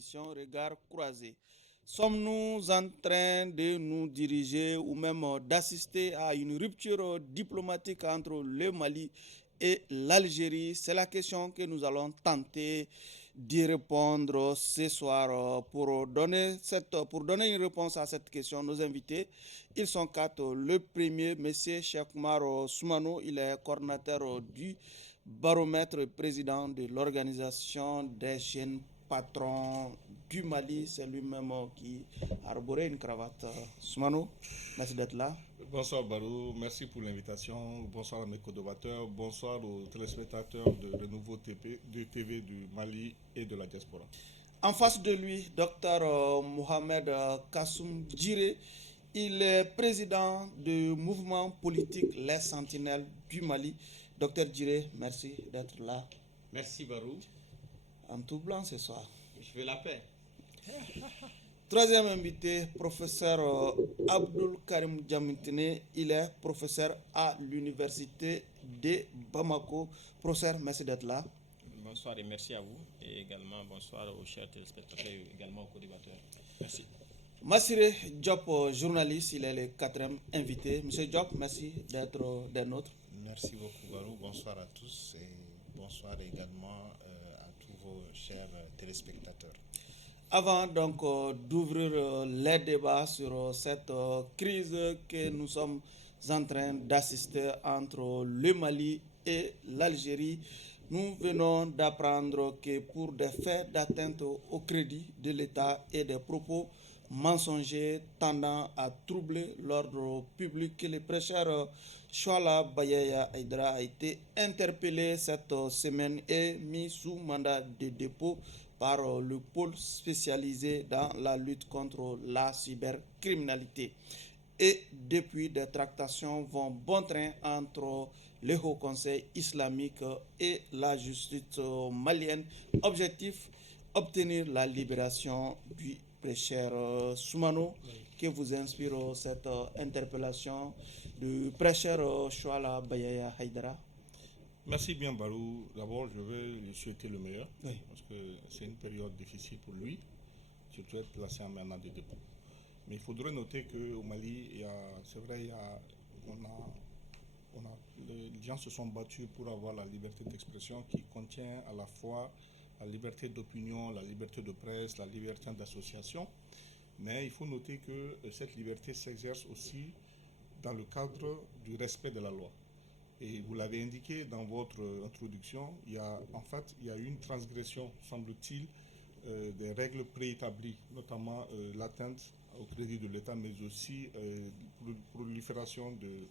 émission Regard croisé. Sommes-nous en train de nous diriger ou même d'assister à une rupture diplomatique entre le Mali et l'Algérie? C'est la question que nous allons tenter d'y répondre ce soir. Pour donner une réponse à cette question, nos invités, ils sont quatre. Le premier, M. Cheikh Oumar Soumano, il est coordinateur du Baromètre et président de l'organisation des jeunes patrons du Mali. C'est lui-même qui a arboré une cravate. Soumano, merci d'être là. Bonsoir Barou, merci pour l'invitation. Bonsoir à mes collaborateurs, bonsoir aux téléspectateurs de Renouveau TV du Mali et de la diaspora. En face de lui, Dr Mohamed Kassoum Djire, il est président du mouvement politique Les Sentinelles du Mali. Dr Djire, merci d'être là. Merci Barou. En tout blanc ce soir. Je veux la paix. Troisième invité, professeur Abdul Karim Djamitine. Il est professeur à l'université de Bamako. Professeur, merci d'être là. Bonsoir et merci à vous. Et également bonsoir aux chers téléspectateurs et également aux co-débatteurs. Merci. Massiré Diop, journaliste, il est le quatrième invité. Monsieur Diop, merci d'être des nôtres. Merci beaucoup Barou. Bonsoir à tous et bonsoir également à tous vos chers téléspectateurs. Avant donc d'ouvrir les débats sur cette crise que nous sommes en train d'assister entre le Mali et l'Algérie, nous venons d'apprendre que pour des faits d'atteinte au crédit de l'État et des propos mensongers tendant à troubler l'ordre public, le prêcheur Chouala Bayaya Aïdra a été interpellé cette semaine et mis sous mandat de dépôt par le pôle spécialisé dans la lutte contre la cybercriminalité. Et depuis, des tractations vont bon train entre le Haut Conseil islamique et la justice malienne. Objectif, obtenir la libération du prêcheur Soumano. Que vous inspire cette interpellation du prêcheur Chouala Bayaya Haïdara? Merci bien Barou. D'abord, je veux lui souhaiter le meilleur, Oui. parce que c'est une période difficile pour lui, surtout être placé en mandat de dépôt. Mais il faudrait noter qu'au Mali, c'est vrai, les gens se sont battus pour avoir la liberté d'expression qui contient à la fois la liberté d'opinion, la liberté de presse, la liberté d'association. Mais il faut noter que cette liberté s'exerce aussi dans le cadre du respect de la loi. Et vous l'avez indiqué dans votre introduction, il y a eu une transgression, semble-t-il, des règles préétablies, notamment l'atteinte au crédit de l'État, mais aussi prolifération de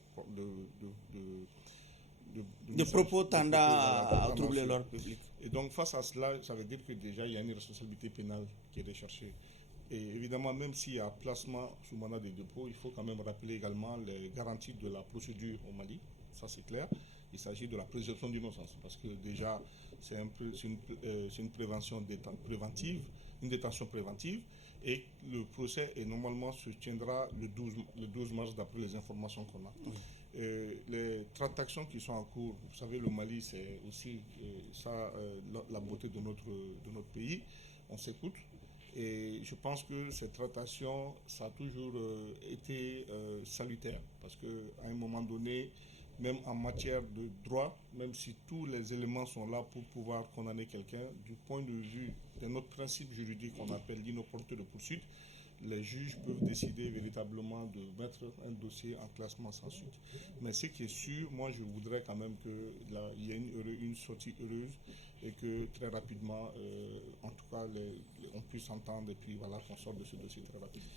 propos tendant à troubler l'ordre public. Et donc face à cela, ça veut dire que déjà il y a une responsabilité pénale qui est recherchée. Et évidemment, même s'il y a placement sous mandat de dépôt, il faut quand même rappeler également les garanties de la procédure au Mali. Ça, c'est clair. Il s'agit de la présomption d'innocence, parce que déjà, c'est une prévention préventive, une détention préventive, et le procès normalement se tiendra le 12 mars, d'après les informations qu'on a. Oui. Les tractations qui sont en cours, vous savez, le Mali, c'est aussi la beauté de notre pays. On s'écoute. Et je pense que cette tractation, ça a toujours été salutaire, parce qu'à un moment donné, même en matière de droit, même si tous les éléments sont là pour pouvoir condamner quelqu'un, du point de vue de notre principe juridique qu'on appelle l'inopportunité de poursuite, les juges peuvent décider véritablement de mettre un dossier en classement sans suite. Mais ce qui est sûr, moi je voudrais quand même qu'il y ait une sortie heureuse et que très rapidement, en tout cas, on puisse s'entendre et puis voilà, qu'on sorte de ce dossier très rapidement.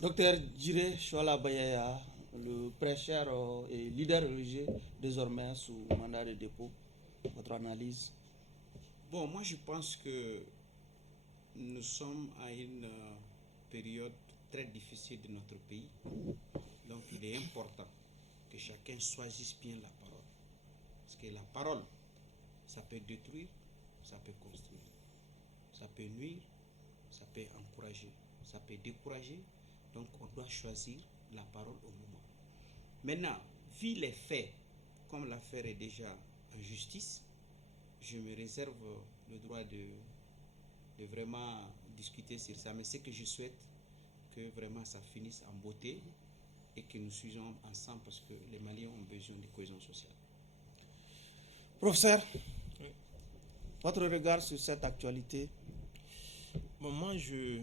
Docteur Djire Chouala Bayaya, le prêcheur et leader religieux désormais sous mandat de dépôt, votre analyse? Bon, moi je pense que nous sommes à une période très difficile de notre pays. Donc il est important que chacun choisisse bien la parole. Parce que la parole, ça peut détruire, ça peut construire. Ça peut nuire, ça peut encourager, ça peut décourager. Donc on doit choisir la parole au moment. Maintenant, vu les faits, comme l'affaire est déjà en justice, je me réserve le droit de vraiment discuter sur ça, mais ce que je souhaite, que vraiment ça finisse en beauté et que nous soyons ensemble parce que les Maliens ont besoin de cohésion sociale. Professeur, votre regard sur cette actualité? Bon, moi, je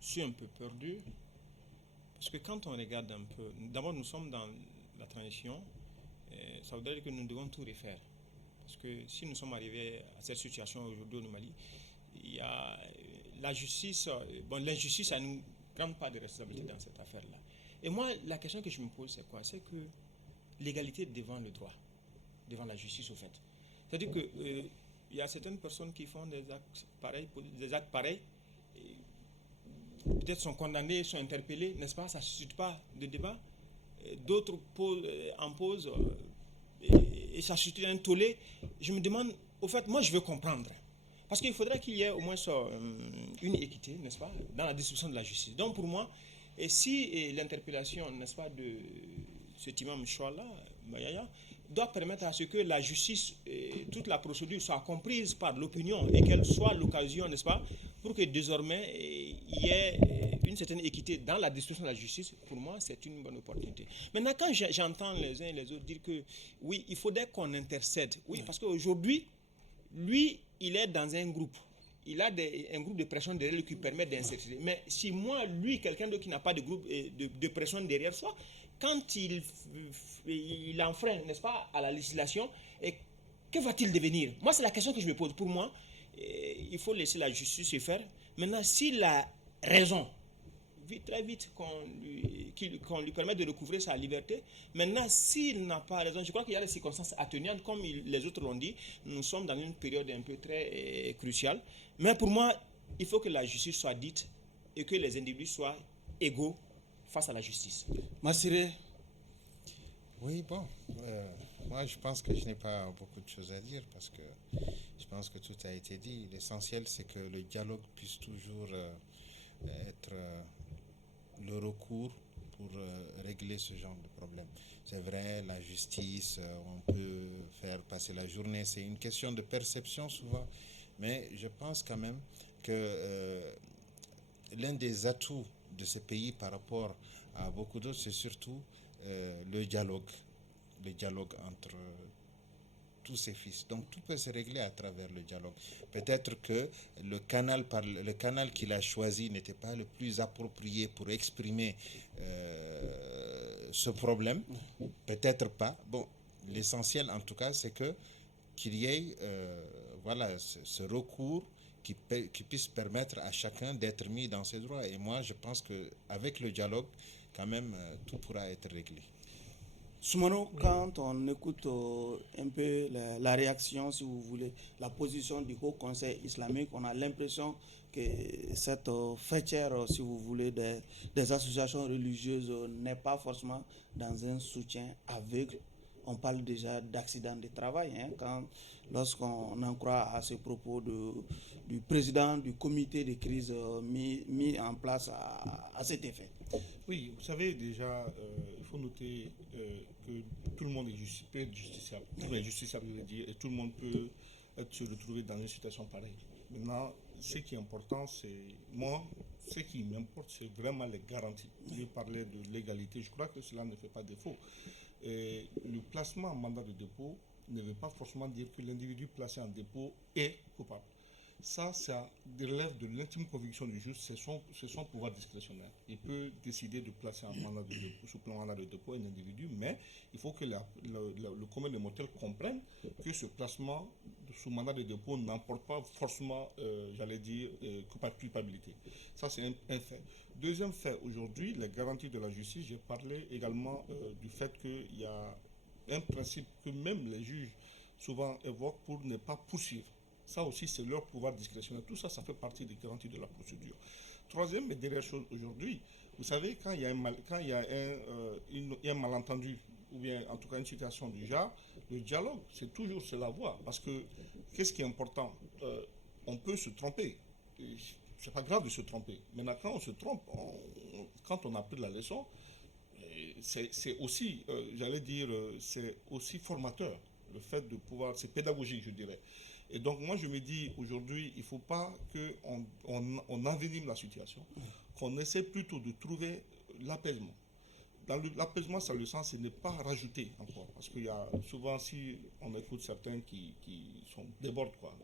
suis un peu perdu parce que quand on regarde un peu, d'abord nous sommes dans la transition, ça voudrait dire que nous devons tout refaire. Parce que si nous sommes arrivés à cette situation aujourd'hui au Mali, il y a la justice, l'injustice a une grande part de responsabilité dans cette affaire-là. Et moi, la question que je me pose, c'est quoi? C'est que l'égalité devant le droit, devant la justice, au fait. C'est-à-dire que il y a certaines personnes qui font des actes pareils, peut-être sont condamnés, sont interpellés, n'est-ce pas? Ça ne suscite pas de débat. D'autres en posent et ça suscite un tollé. Je me demande, au fait, moi je veux comprendre. Parce qu'il faudrait qu'il y ait au moins une équité, n'est-ce pas, dans la distribution de la justice. Donc pour moi, et si l'interpellation, n'est-ce pas, de cet imam Chouala, Mayaya, doit permettre à ce que la justice, toute la procédure soit comprise par l'opinion et qu'elle soit l'occasion, n'est-ce pas, pour que désormais il y ait une certaine équité dans la distribution de la justice, pour moi, c'est une bonne opportunité. Maintenant, quand j'entends les uns et les autres dire que oui, il faudrait qu'on intercède, oui, parce qu'aujourd'hui, lui, il est dans un groupe. Il a un groupe de pression derrière lui qui permet d'insérer. Mais si moi, lui, quelqu'un d'autre qui n'a pas de groupe de pression derrière soi, quand il enfreint, n'est-ce pas, à la législation, que va-t-il devenir? Moi, c'est la question que je me pose. Pour moi, il faut laisser la justice se faire. Maintenant, s'il a raison, très vite qu'on lui permet de recouvrer sa liberté. Maintenant, s'il n'a pas raison, je crois qu'il y a des circonstances atténuantes, comme les autres l'ont dit. Nous sommes dans une période un peu très cruciale. Mais pour moi, il faut que la justice soit dite et que les individus soient égaux face à la justice. Massiré? Oui, bon, moi je pense que je n'ai pas beaucoup de choses à dire parce que je pense que tout a été dit. L'essentiel, c'est que le dialogue puisse toujours être le recours pour régler ce genre de problème. C'est vrai, la justice, on peut faire passer la journée, c'est une question de perception souvent, mais je pense quand même que l'un des atouts de ce pays par rapport à beaucoup d'autres, c'est surtout le dialogue entre tous ses fils. Donc tout peut se régler à travers le dialogue. Peut-être que le canal qu'il a choisi n'était pas le plus approprié pour exprimer ce problème. Peut-être pas. Bon, l'essentiel en tout cas, c'est qu'il y ait ce recours qui puisse permettre à chacun d'être mis dans ses droits. Et moi, je pense qu'avec le dialogue, quand même, tout pourra être réglé. Soumano, quand on écoute un peu la réaction, si vous voulez, la position du Haut Conseil islamique, on a l'impression que cette fêtière, si vous voulez, des associations religieuses n'est pas forcément dans un soutien aveugle. On parle déjà d'accident de travail, lorsqu'on en croit à ce propos du président du comité de crise mis en place à cet effet. Oui, vous savez déjà, il faut noter que tout le monde peut être justiciable. Tout le monde est justiciable, je veux dire, et tout le monde peut se retrouver dans une situation pareille. Maintenant, ce qui est important, ce qui m'importe, c'est vraiment les garanties. Je parlais de l'égalité, je crois que cela ne fait pas défaut. Et le placement en mandat de dépôt ne veut pas forcément dire que l'individu placé en dépôt est coupable. Ça relève de l'intime conviction du juge, c'est son pouvoir discrétionnaire. Il peut décider de placer en mandat de dépôt, sous mandat de dépôt un individu, mais il faut que le commun des mortels comprenne que ce placement sous mandat de dépôt n'emporte pas forcément, culpabilité. Ça, c'est un fait. Deuxième fait, aujourd'hui, les garanties de la justice, j'ai parlé également du fait qu'il y a un principe que même les juges souvent évoquent pour ne pas poursuivre. Ça aussi, c'est leur pouvoir discrétionnaire. Tout ça, ça fait partie des garanties de la procédure. Troisième et dernière chose aujourd'hui, vous savez, quand il y a un malentendu, ou bien en tout cas une situation du genre, le dialogue, c'est toujours la voie. Parce que, qu'est-ce qui est important? On peut se tromper. C'est pas grave de se tromper. Maintenant, quand on se trompe, quand on a pris la leçon, c'est aussi, c'est aussi formateur. Le fait de pouvoir, c'est pédagogique, je dirais. Et donc moi je me dis aujourd'hui, il ne faut pas qu'on envenime la situation, qu'on essaie plutôt de trouver l'apaisement. Dans l'apaisement, ça le sens, c'est ne pas rajouter encore. Parce qu'il y a souvent, si on écoute certains qui débordent, quoi,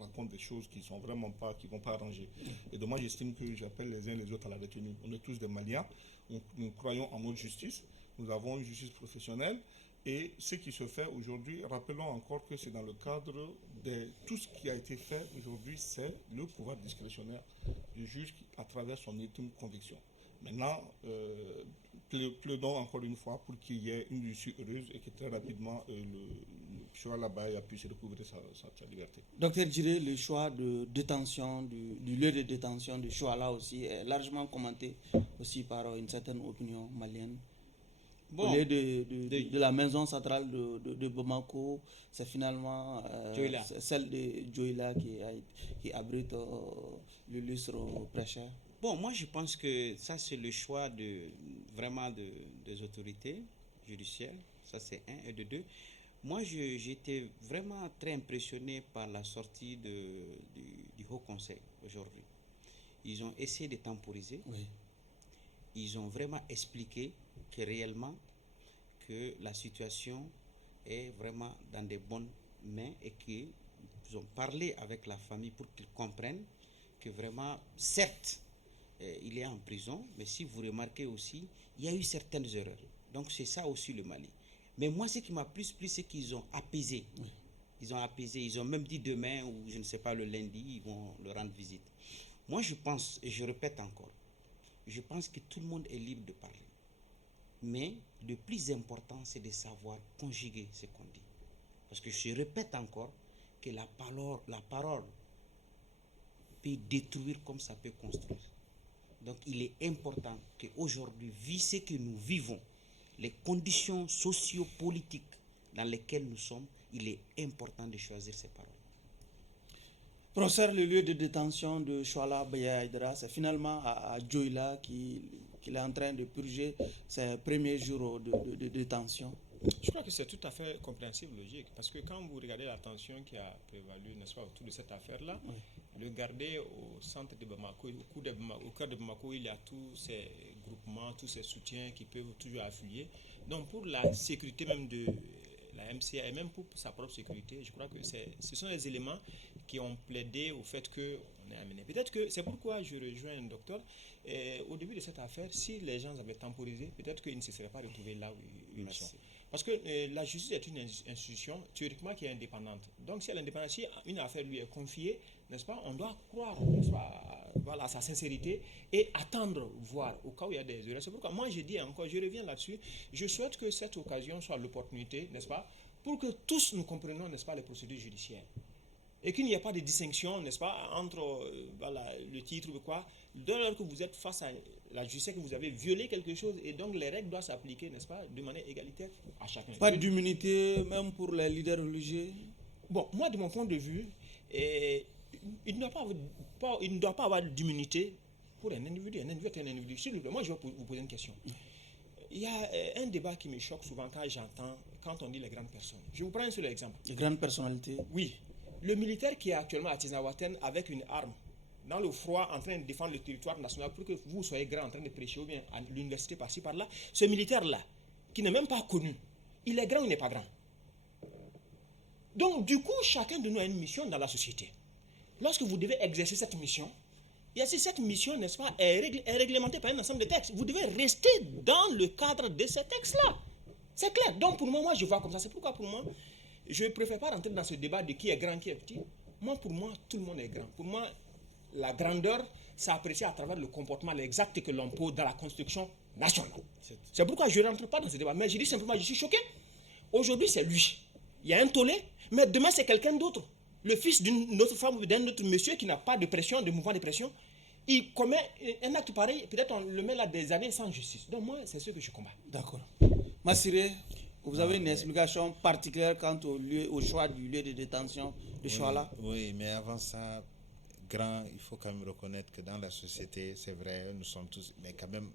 racontent des choses qui sont vraiment pas, qui vont pas arranger. Et donc moi, j'estime que j'appelle les uns les autres à la retenue. On est tous des Maliens, nous croyons en notre justice, nous avons une justice professionnelle. Et ce qui se fait aujourd'hui, rappelons encore que c'est dans le cadre de tout ce qui a été fait aujourd'hui, c'est le pouvoir discrétionnaire du juge à travers son ultime conviction. Maintenant, plaidons encore une fois pour qu'il y ait une issue heureuse et que très rapidement le choix là-bas puisse recouvrir sa liberté. Docteur Djiré, le choix de détention, du lieu de détention de Chouala aussi est largement commenté aussi par une certaine opinion malienne. Bon, au lieu de la maison centrale de Bamako, c'est finalement celle de Djoila qui abrite l'illustre prêcheur. Bon, moi je pense que ça c'est le choix vraiment des autorités judiciaires, ça c'est un, et de deux. Moi j'étais vraiment très impressionné par la sortie du Haut Conseil aujourd'hui. Ils ont essayé de temporiser, oui. Ils ont vraiment expliqué que réellement que la situation est vraiment dans de bonnes mains et qu'ils ont parlé avec la famille pour qu'ils comprennent que vraiment, certes, il est en prison, mais si vous remarquez aussi, il y a eu certaines erreurs. Donc c'est ça aussi le Mali. Mais moi, ce qui m'a plus plu, c'est qu'ils ont apaisé. Oui. Ils ont apaisé, ils ont même dit demain ou je ne sais pas, le lundi, ils vont leur rendre visite. Moi, je pense, et je répète encore, je pense que tout le monde est libre de parler. Mais le plus important, c'est de savoir conjuguer ce qu'on dit. Parce que je répète encore que la parole peut détruire comme ça peut construire. Donc il est important qu'aujourd'hui, vu ce que nous vivons, les conditions socio-politiques dans lesquelles nous sommes, il est important de choisir ces paroles. Professeur, le lieu de détention de Chouala Baya Aïdara, c'est finalement à Djoila qu'il est en train de purger ses premiers jours de détention. Je crois que c'est tout à fait compréhensible, logique, parce que quand vous regardez la tension qui a prévalu, n'est-ce pas, autour de cette affaire-là, oui. Le garder au centre de Bamako, au cœur de Bamako, il y a tous ces groupements, tous ces soutiens qui peuvent toujours affilier. Donc pour la sécurité même de la MCA et même pour sa propre sécurité, je crois que ce sont les éléments qui ont plaidé au fait qu'on est amené. Peut-être que c'est pourquoi je rejoins le docteur. Au début de cette affaire, si les gens avaient temporisé, peut-être qu'ils ne se seraient pas retrouvés là où ils sont. Parce que la justice est une institution théoriquement qui est indépendante. Donc si elle est indépendante, si une affaire lui est confiée, n'est-ce pas, on doit croire, n'est-ce pas, voilà, à sa sincérité et attendre, voir au cas où il y a des erreurs. C'est pourquoi moi je dis encore, je reviens là-dessus, je souhaite que cette occasion soit l'opportunité, n'est-ce pas, pour que tous nous comprenions, n'est-ce pas, les procédures judiciaires. Et qu'il n'y ait pas de distinction, n'est-ce pas, entre voilà, le titre ou quoi. Dès lors que vous êtes face à la justice, que vous avez violé quelque chose, et donc les règles doivent s'appliquer, n'est-ce pas, de manière égalitaire à chacun. Pas d'immunité, même pour les leaders religieux. Bon, moi, de mon point de vue, il ne doit pas avoir d'immunité pour un individu. Un individu est un individu. S'il vous plaît, moi, je vais vous poser une question. Il y a un débat qui me choque souvent quand on dit les grandes personnes. Je vous prends un seul exemple. Les grandes personnalités. Oui. Le militaire qui est actuellement à Tiznawaten avec une arme, dans le froid, en train de défendre le territoire national pour que vous soyez grand en train de prêcher ou bien à l'université par-ci par-là, ce militaire-là, qui n'est même pas connu, il est grand ou il n'est pas grand. Donc, du coup, chacun de nous a une mission dans la société. Lorsque vous devez exercer cette mission, et si cette mission, n'est-ce pas, est réglementée par un ensemble de textes, vous devez rester dans le cadre de ces textes-là. C'est clair. Donc, pour moi, je vois comme ça. C'est pourquoi, pour moi, je ne préfère pas rentrer dans ce débat de qui est grand, qui est petit. Pour moi, tout le monde est grand. Pour moi, la grandeur s'apprécie à travers le comportement, les actes que l'on pose dans la construction nationale. C'est pourquoi je ne rentre pas dans ce débat. Mais je dis simplement, je suis choqué. Aujourd'hui, c'est lui. Il y a un tollé, mais demain, c'est quelqu'un d'autre. Le fils d'une autre femme ou d'un autre monsieur qui n'a pas de pression, de mouvement de pression, il commet un acte pareil, peut-être on le met là des années sans justice. Donc moi, c'est ce que je combats. D'accord. Massiré, vous avez une explication particulière quant au choix du lieu de détention de Chouala? Oui, mais avant ça, il faut quand même reconnaître que dans la société, c'est vrai, nous sommes tous, mais quand même,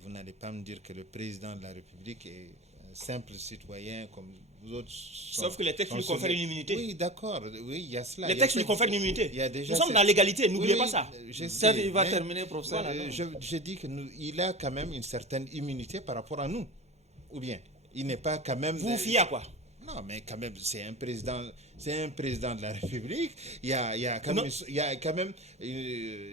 vous n'allez pas me dire que le président de la République est simple citoyen comme vous autres. Sauf que les textes lui confèrent une immunité. Oui, d'accord. Oui, il y a cela. Les textes lui confèrent une immunité. Il y a déjà Nous sommes cette- dans l'égalité, n'oubliez Oui, pas ça. je Ça, sais, il va mais terminer, professeur. voilà, je dis qu'il a quand même une certaine immunité par rapport à nous. Ou bien, il n'est pas quand même... Vous vous fiez à quoi? Non, mais quand même, c'est un président de la République. Il y a quand Non. même,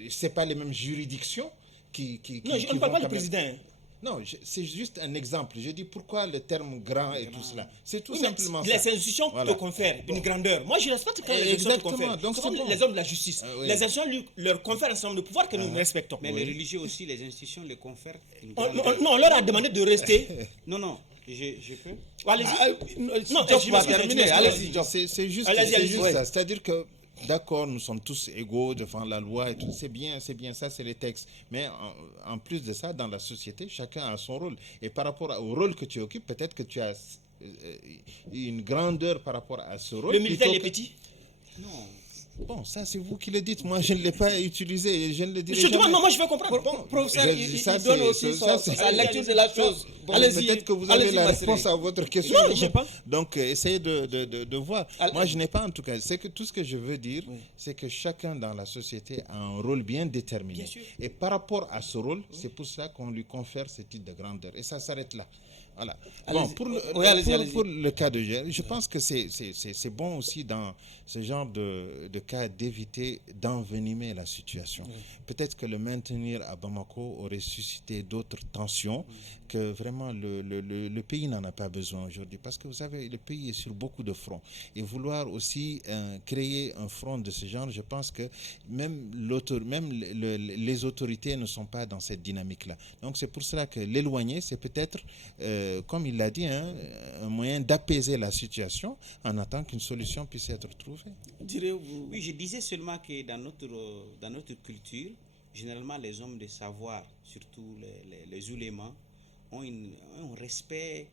c'est pas les mêmes juridictions qui Non, on ne vont parle pas quand du même- président. Non, c'est juste un exemple. Je dis pourquoi le terme grand et tout cela. C'est tout Oui, mais simplement les ça. institutions Voilà. te confèrent une grandeur. Moi, je respecte quand les institutions te Exactement, confèrent. donc C'est c'est comme bon. les hommes de la justice. Oui. Les institutions leur confèrent un certain nombre de pouvoirs que nous respectons. Mais Oui. les religieux aussi, les institutions les confèrent. Une On, grande- non, on leur a demandé de rester. Non, je peux. Allez-y. Non, je Diop va m'excuse, terminer. je Allez-y, m'excuse. Diop. C'est juste, Allez-y, c'est allez-y. juste Oui. ça. C'est-à-dire que, d'accord, nous sommes tous égaux devant la loi et tout. C'est bien, ça, c'est les textes. Mais en plus de ça, dans la société, chacun a son rôle. Et par rapport au rôle que tu occupes, peut-être que tu as une grandeur par rapport à ce rôle. Le militaire, il est plutôt que- petit. Non. Bon, ça, c'est vous qui le dites. Moi, je ne l'ai pas utilisé et je ne le dirai Je demande, jamais. non, moi je veux comprendre. Bon, Professeur, je- il ça, donne c'est- aussi ça, sa c'est- lecture de la chose. Bon, Allez-y. peut-être que vous avez Allez-y, la Massiré. réponse à votre question. Non, je sais pas. Donc, essayez de voir. Allez. Moi, je n'ai pas, en tout cas, c'est que tout ce que je veux dire, c'est que chacun dans la société a un rôle bien déterminé. Bien sûr. Et par rapport à ce rôle, c'est pour ça qu'on lui confère ce titre de grandeur. Et ça s'arrête là. Voilà. Bon, Allez-y. pour Oui, allez-y, allez-y. pour le cas de Gérard, je pense que c'est bon aussi dans ce genre de cas d'éviter d'envenimer la situation. Peut-être que le maintenir à Bamako aurait suscité d'autres tensions que vraiment le pays n'en a pas besoin aujourd'hui. Parce que vous savez, le pays est sur beaucoup de fronts. Et vouloir aussi créer un front de ce genre, je pense que même les autorités ne sont pas dans cette dynamique-là. Donc c'est pour cela que l'éloigner, c'est peut-être, comme il l'a dit, un moyen d'apaiser la situation en attendant qu'une solution puisse être trouvée. Direz-vous. Oui, je disais seulement que dans notre culture, généralement les hommes de savoir, surtout les oulémas, ont un respect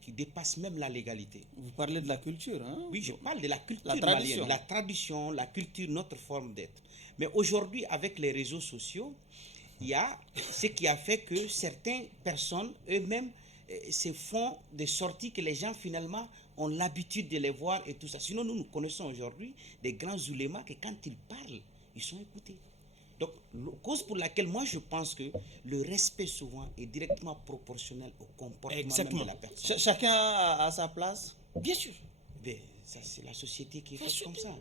qui dépasse même la légalité. Vous parlez de la culture, hein? Oui, je parle de la culture La tradition. malienne, la tradition, la culture, notre forme d'être. Mais aujourd'hui, avec les réseaux sociaux, il y a ce qui a fait que certaines personnes eux-mêmes se font des sorties que les gens finalement ont l'habitude de les voir et tout ça. Sinon, nous connaissons aujourd'hui des grands oulémas que quand ils parlent, ils sont écoutés. Donc, la cause pour laquelle moi je pense que le respect souvent est directement proportionnel au comportement Exactement. même de la personne. Chacun a sa place. Bien sûr. Mais ça, c'est la société qui est La faite comme ça.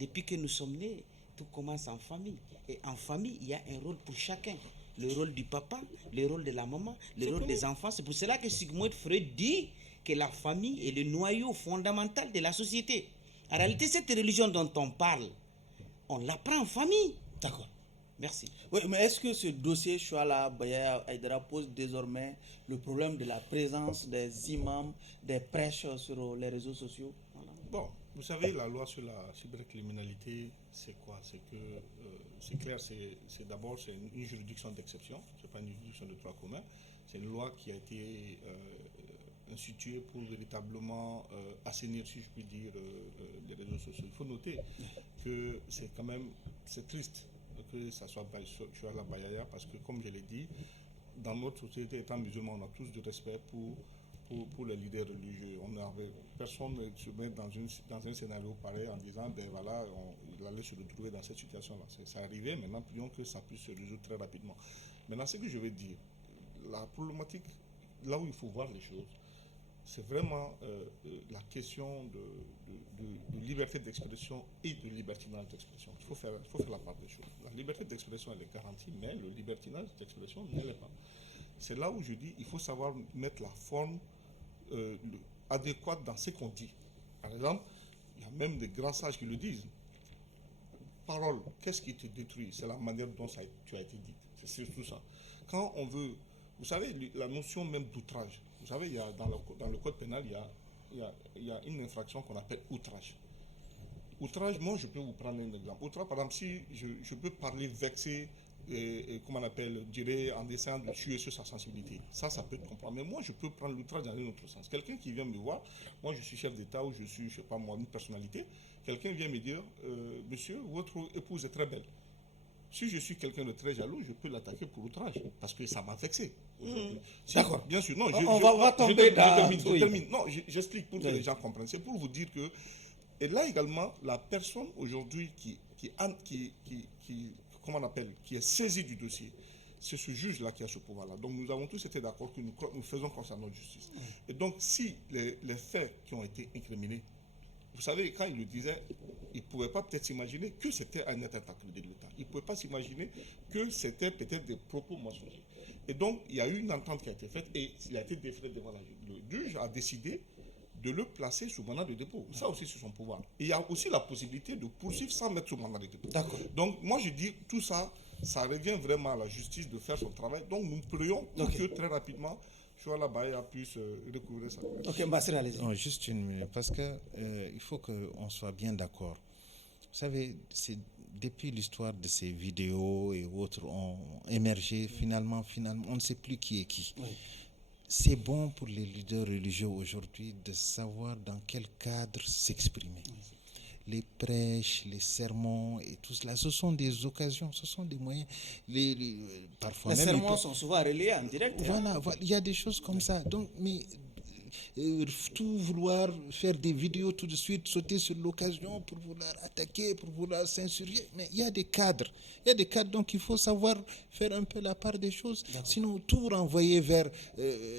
Depuis que nous sommes nés, tout commence en famille. Et en famille, il y a un rôle pour chacun. Le rôle du papa, le rôle de la maman, le rôle des enfants. C'est pour cela que Sigmund Freud dit que la famille est le noyau fondamental de la société. En réalité, cette religion dont on parle, on l'apprend en famille. D'accord. Merci. Oui, mais est-ce que ce dossier Chouala Baya Aïdara pose désormais le problème de la présence des imams, des prêches sur les réseaux sociaux? Bon, vous savez, la loi sur la cybercriminalité, c'est quoi? C'est que, c'est clair, c'est d'abord une juridiction d'exception, c'est pas une juridiction de droit commun. C'est une loi qui a été instituée pour véritablement assainir, si je puis dire, les réseaux sociaux. Il faut noter que c'est quand même, c'est triste que ça soit Chouala Bayaya, parce que, comme je l'ai dit, dans notre société étant musulman, on a tous du respect pour les leaders religieux. Personne ne se met dans un scénario pareil en disant, ben voilà, il allait se retrouver dans cette situation-là. C'est arrivé, maintenant, prions que ça puisse se résoudre très rapidement. Maintenant, ce que je veux dire, la problématique, là où il faut voir les choses, c'est vraiment la question de liberté d'expression et de libertinage d'expression. Il faut faire la part des choses. La liberté d'expression, elle est garantie, mais le libertinage d'expression ne l'est pas. C'est là où je dis il faut savoir mettre la forme adéquate dans ce qu'on dit. Par exemple, il y a même des grands sages qui le disent. Parole, qu'est-ce qui te détruit? C'est la manière dont tu as été dit. C'est surtout ça. Quand on veut, vous savez, la notion même d'outrage, vous savez, il y a dans le code pénal, il y a une infraction qu'on appelle outrage. Outrage, moi, je peux vous prendre un exemple. Outrage, par exemple, si je peux parler vexé, comment on appelle, dirais, en essayant de tuer sur sa sensibilité. Ça peut être comprendre. Mais moi, je peux prendre l'outrage dans un autre sens. Quelqu'un qui vient me voir, moi, je suis chef d'État ou je suis, je sais pas moi, une personnalité. Quelqu'un vient me dire, monsieur, votre épouse est très belle. Si je suis quelqu'un de très jaloux, je peux l'attaquer pour outrage, parce que ça m'a vexé. D'accord. Bien sûr, non, On va tomber dans... je termine. Non, j'explique pour que les gens comprennent. C'est pour vous dire que, et là également, la personne aujourd'hui comment on appelle, qui est saisie du dossier, c'est ce juge-là qui a ce pouvoir-là. Donc nous avons tous été d'accord que nous faisons concernant notre justice. Et donc si les faits qui ont été incriminés, vous savez, quand il le disait, il ne pouvait pas peut-être s'imaginer que c'était un attentat de l'État. Il ne pouvait pas s'imaginer que c'était peut-être des propos mensongers. Et donc, il y a eu une entente qui a été faite et il a été déféré devant la juge. Le juge a décidé de le placer sous mandat de dépôt. Ça aussi, c'est son pouvoir. Et il y a aussi la possibilité de poursuivre sans mettre sous mandat de dépôt. D'accord. Donc, moi, je dis, tout ça, ça revient vraiment à la justice de faire son travail. Donc, nous prions pour que très rapidement, Choala Baya puisse recouvrer ça. Ok, Bassir, allez-y. Non, juste une minute, parce que il faut qu'on soit bien d'accord. Vous savez, c'est depuis l'histoire de ces vidéos et autres ont émergé, finalement, on ne sait plus qui est qui. Oui. C'est bon pour les leaders religieux aujourd'hui de savoir dans quel cadre s'exprimer. Les prêches, les sermons et tout cela, ce sont des occasions, ce sont des moyens. Parfois Les même sermons sont souvent relayés en direct. voilà, il y a des choses comme ça. Donc, mais tout vouloir faire des vidéos tout de suite, sauter sur l'occasion pour vouloir attaquer, pour vouloir s'insurger. Mais il y a des cadres. Donc il faut savoir faire un peu la part des choses. Sinon, tout renvoyer vers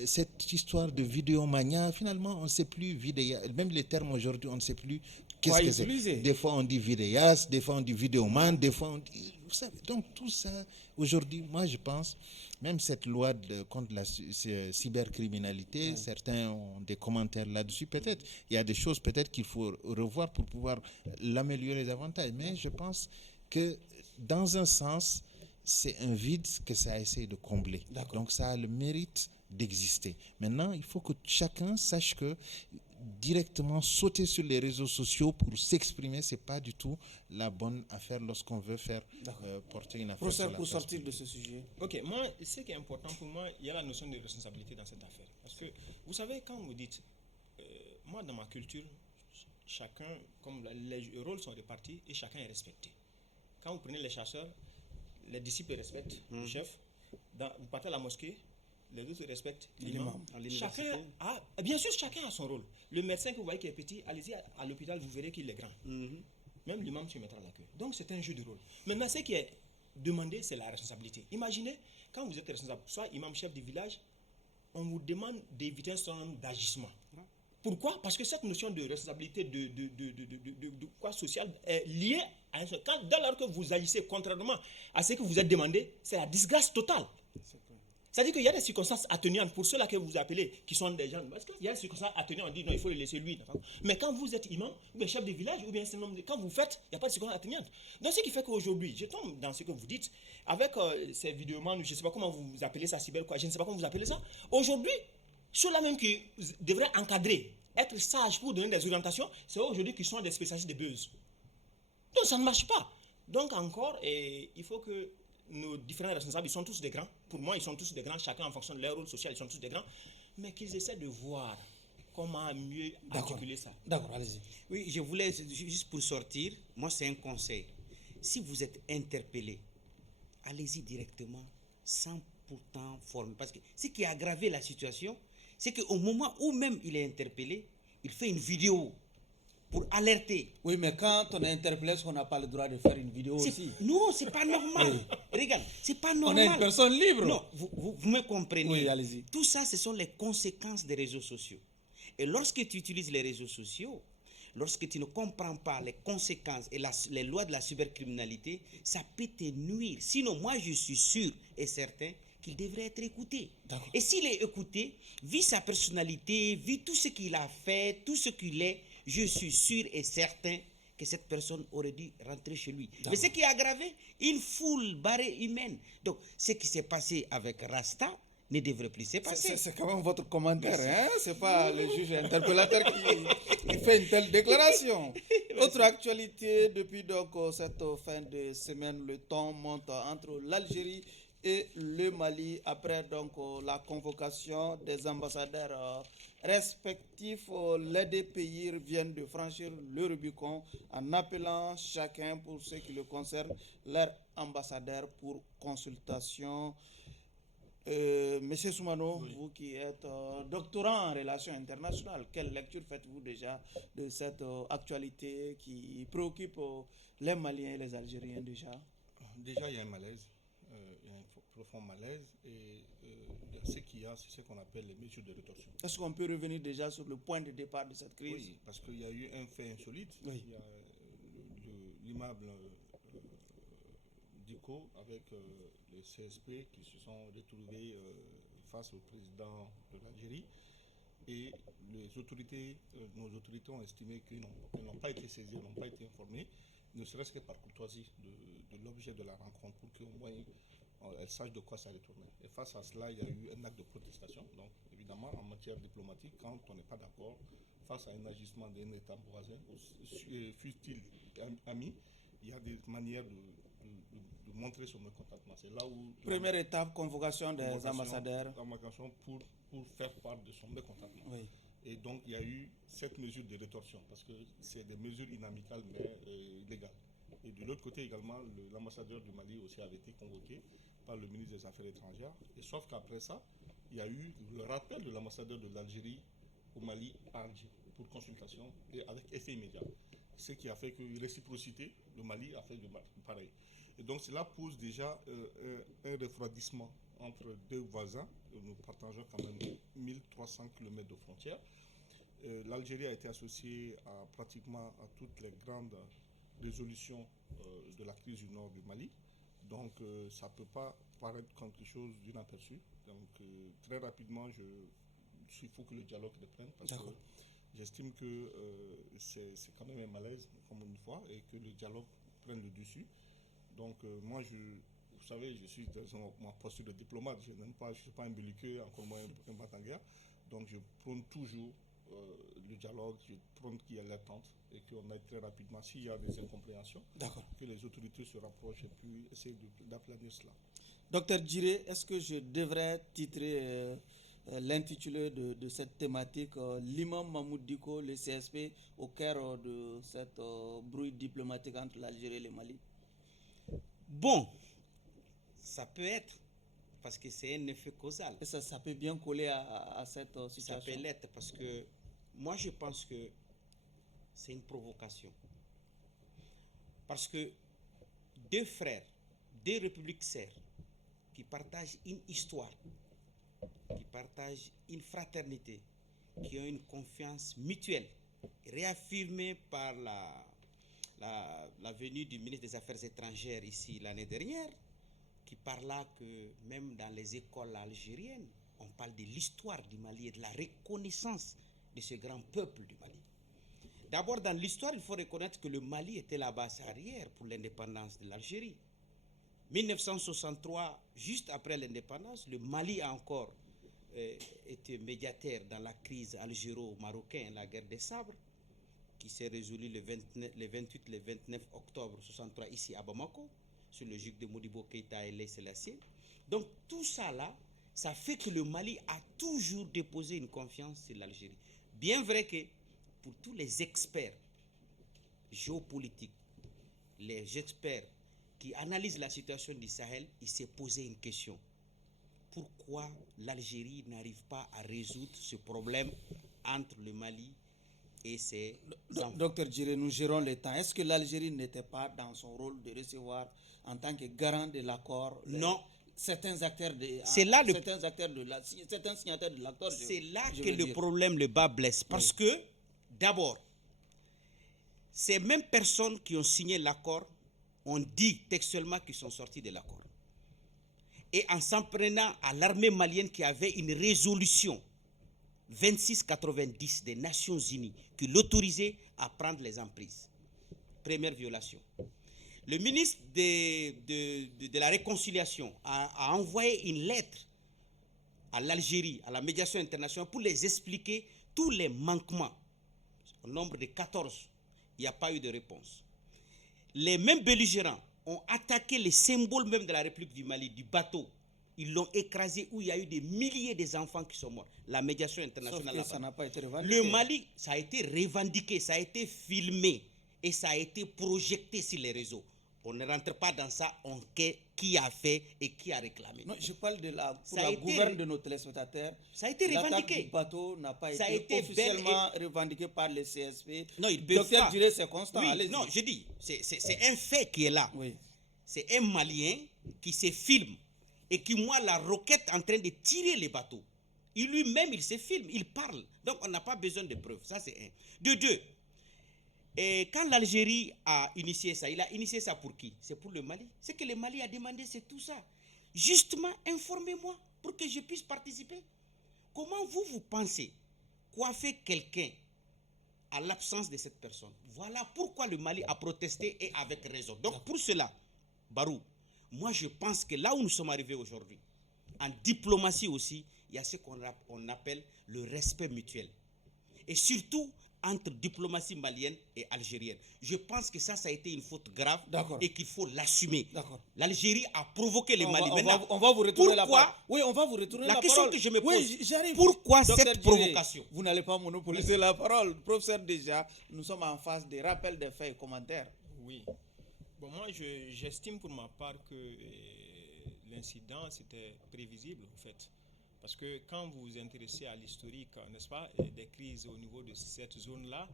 cette histoire de vidéomania, finalement, on ne sait plus vidéaste. Même les termes aujourd'hui, on ne sait plus qu'est-ce que c'est. Des fois, on dit vidéaste, des fois, on dit vidéoman, des fois, on dit... Vous savez, donc tout ça, aujourd'hui, moi, je pense, même cette loi contre la cybercriminalité, certains ont des commentaires là-dessus, peut-être. Il y a des choses peut-être qu'il faut revoir pour pouvoir l'améliorer davantage. Mais je pense que, dans un sens, c'est un vide que ça essaie de combler. Donc ça a le mérite d'exister. Maintenant, il faut que chacun sache que directement sauter sur les réseaux sociaux pour s'exprimer, c'est pas du tout la bonne affaire lorsqu'on veut faire porter une affaire. Professeur, pour sortir de ce sujet. Ok, moi, ce qui est important pour moi, il y a la notion de responsabilité dans cette affaire. Parce que, vous savez, quand vous dites, moi, dans ma culture, chacun, comme les rôles sont répartis et chacun est respecté. Quand vous prenez les chasseurs, les disciples respectent le chef. Vous partez à la mosquée, les autres respectent l'imam. Chacun a, bien sûr, chacun a son rôle. Le médecin que vous voyez qui est petit, allez-y à l'hôpital, vous verrez qu'il est grand. Même l'imam se mettra à la queue. Donc c'est un jeu de rôle. Maintenant, ce qui est demandé, c'est la responsabilité. Imaginez, quand vous êtes responsable, soit imam chef du village, on vous demande d'éviter un certain nombre d'agissements. Pourquoi? Parce que cette notion de responsabilité de quoi social est liée à un seul. Dès lors que vous agissez contrairement à ce que vous êtes demandé, c'est la disgrâce totale. C'est-à-dire qu'il y a des circonstances atténuantes pour ceux-là que vous appelez, qui sont des gens. Parce qu'il y a des circonstances atténuantes, on dit non, il faut le laisser lui. Mais quand vous êtes imam, ou bien chef de village, ou bien quand vous faites, il n'y a pas de circonstances atténuantes. Donc ce qui fait qu'aujourd'hui, je tombe dans ce que vous dites, avec ces vidéomans, je ne sais pas comment vous appelez ça, cyber quoi, je ne sais pas comment vous appelez ça. Aujourd'hui, ceux-là même qui devraient encadrer, être sages pour donner des orientations, c'est aujourd'hui qui sont des spécialistes de buzz. Donc ça ne marche pas. Donc encore, il faut que nos différents responsables, ils sont tous des grands. Pour moi, ils sont tous des grands, chacun en fonction de leur rôle social, ils sont tous des grands. Mais qu'ils essaient de voir comment mieux articuler ça. D'accord, allez-y. Oui, je voulais, juste pour sortir, moi c'est un conseil. Si vous êtes interpellé, allez-y directement, sans pourtant former. Parce que ce qui a aggravé la situation, c'est qu'au moment où même il est interpellé, il fait une vidéo pour alerter. Oui, mais quand on est interpellé, on n'a pas le droit de faire une vidéo aussi. Non, c'est pas normal. Regarde, c'est pas normal. On est une personne libre. Non, vous me comprenez. Oui, allez-y. Tout ça, ce sont les conséquences des réseaux sociaux. Et lorsque tu utilises les réseaux sociaux, lorsque tu ne comprends pas les conséquences et les lois de la cybercriminalité, ça peut te nuire. Sinon, moi, je suis sûr et certain qu'il devrait être écouté. Et s'il est écouté, vu sa personnalité, vu tout ce qu'il a fait, tout ce qu'il est, je suis sûr et certain que cette personne aurait dû rentrer chez lui. Mais ce qui a aggravé, une foule barrée humaine. Donc, ce qui s'est passé avec Rasta ne devrait plus se passer. C'est quand même votre commentaire, hein? C'est pas le juge interpellateur qui fait une telle déclaration. Autre actualité, depuis donc cette fin de semaine, le ton monte entre l'Algérie et le Mali après donc la convocation des ambassadeurs respectifs. Les deux pays viennent de franchir le Rubicon en appelant chacun pour ce qui le concerne leur ambassadeur pour consultation. Monsieur Soumano, oui, vous qui êtes doctorant en relations internationales, quelle lecture faites-vous déjà de cette actualité qui préoccupe les Maliens et les Algériens déjà? Déjà, il y a un malaise, il y a un profond malaise, et ce qu'il y a, c'est ce qu'on appelle les mesures de rétorsion. Est-ce qu'on peut revenir déjà sur le point de départ de cette crise? Oui, parce qu'il y a eu un fait insolite. Oui. Il y a l'immeuble DICO avec les CSP qui se sont retrouvés face au président de l'Algérie, et les autorités, nos autorités ont estimé qu'elles n'ont pas été saisies, n'ont pas été informées, ne serait-ce que par courtoisie de l'objet de la rencontre, pour qu'au moins elles sachent de quoi ça retournait. Et face à cela, il y a eu un acte de protestation. Donc évidemment, en matière diplomatique, quand on n'est pas d'accord face à un agissement d'un État voisin, fût-il ami, il y a des manières de montrer son mécontentement. C'est là où... Première étape, convocation des ambassadeurs. Convocation pour faire part de son mécontentement. Oui. Et donc, il y a eu cette mesure de rétorsion, parce que c'est des mesures inamicales, mais illégales. Et de l'autre côté également, l'ambassadeur du Mali aussi avait été convoqué par le ministre des Affaires étrangères. Et sauf qu'après ça, il y a eu le rappel de l'ambassadeur de l'Algérie au Mali à Alger pour consultation et avec effet immédiat. Ce qui a fait que réciprocité, le Mali a fait de pareil. Et donc cela pose déjà un refroidissement entre deux voisins. Nous partageons quand même 1300 km de frontières. L'Algérie a été associée pratiquement à toutes les grandes résolutions de la crise du nord du Mali. Donc ça ne peut pas paraître quelque chose d'inaperçu. Donc très rapidement, il faut que le dialogue reprenne, parce que j'estime que c'est quand même un malaise, comme une fois, et que le dialogue prenne le dessus. Donc moi, vous savez, je suis dans ma posture de diplomate, je ne suis pas un belliqueux, encore moins un battant-guerre. Donc je prône toujours le dialogue, je prône qu'il y ait l'attente et qu'on aille très rapidement, s'il y a des incompréhensions, que les autorités se rapprochent et puis essayent d'aplanir cela. Docteur Djiré, est-ce que je devrais titrer l'intitulé de cette thématique, l'imam Mahmoud Dicko, le CSP, au cœur de cette brouille diplomatique entre l'Algérie et le Mali? Bon, ça peut être, parce que c'est un effet causal. Et ça peut bien coller à cette situation. Ça peut l'être, parce que moi je pense que c'est une provocation. Parce que deux frères, deux républiques sœurs, qui partagent une histoire, qui partagent une fraternité, qui ont une confiance mutuelle, réaffirmée par la venue du ministre des Affaires étrangères ici l'année dernière, qui parla que même dans les écoles algériennes, on parle de l'histoire du Mali et de la reconnaissance de ce grand peuple du Mali. D'abord, dans l'histoire, il faut reconnaître que le Mali était la base arrière pour l'indépendance de l'Algérie. 1963, juste après l'indépendance, le Mali a encore été médiateur dans la crise algéro-marocaine, la guerre des sabres, qui s'est résolue le 28 et le 29 octobre 1963 ici à Bamako, sur le joug de Modibo Keïta et Haïlé Sélassié. Donc tout ça là, ça fait que le Mali a toujours déposé une confiance sur l'Algérie. Bien vrai que pour tous les experts géopolitiques, les experts qui analysent la situation du Sahel, il s'est posé une question. Pourquoi l'Algérie n'arrive pas à résoudre ce problème entre le Mali et ses enfants? Docteur Djiré, nous gérons le temps. Est-ce que l'Algérie n'était pas dans son rôle de recevoir en tant que garant de l'accord? Non. Certains acteurs certains signataires de l'accord. C'est là que le problème, le bas blesse. Parce que, d'abord, ces mêmes personnes qui ont signé l'accord ont dit textuellement qu'ils sont sortis de l'accord. Et en s'en prenant à l'armée malienne qui avait une résolution 2690 des Nations Unies qui l'autorisait à prendre les emprises. Première violation. Le ministre de la Réconciliation a envoyé une lettre à l'Algérie, à la médiation internationale, pour les expliquer tous les manquements. Au nombre de 14, il n'y a pas eu de réponse. Les mêmes belligérants ont attaqué les symboles même de la République du Mali, du bateau. Ils l'ont écrasé où il y a eu des milliers d'enfants qui sont morts. La médiation internationale. Sauf que ça n'a pas été revendiqué. Le Mali, ça a été revendiqué, ça a été filmé et ça a été projeté sur les réseaux. On ne rentre pas dans ça, on sait qui a fait et qui a réclamé. Non, je parle de la Ça gouverne de nos téléspectateurs. Ça a été L'attaque revendiqué. du bateau n'a pas Ça a été été officiellement revendiqué par le CSP. Non, il peut Docteur pas. Duré, c'est constant. Oui, Allez-y. non, je dis, c'est un fait qui est là. Oui. C'est un Malien qui se filme et qui voit la roquette en train de tirer les bateaux. Il lui-même, il se filme, il parle. Donc, on n'a pas besoin de preuves. Ça, c'est un. De deux, et quand l'Algérie a initié ça, il a initié ça pour qui? C'est pour le Mali. Ce que le Mali a demandé, c'est tout ça. Justement, informez-moi pour que je puisse participer. Comment vous pensez coiffer quelqu'un à l'absence de cette personne? Voilà pourquoi le Mali a protesté et avec raison. Donc pour cela, Barou, moi je pense que là où nous sommes arrivés aujourd'hui, en diplomatie aussi, il y a ce qu'on appelle le respect mutuel. Et surtout entre diplomatie malienne et algérienne. Je pense que ça a été une faute grave et qu'il faut l'assumer. L'Algérie a provoqué les Mali. Maintenant, on va vous retourner la parole. Oui, on va vous retourner la parole. La question que je me pose, oui, j'arrive. Pourquoi Docteur cette provocation? Vous n'allez pas monopoliser la parole. Professeur, déjà, nous sommes en phase des rappels des faits et commentaires. Oui. Bon, moi, j'estime pour ma part que l'incident, c'était prévisible, en fait. Parce que quand vous vous intéressez à l'historique, n'est-ce pas, des crises au niveau de cette zone-là,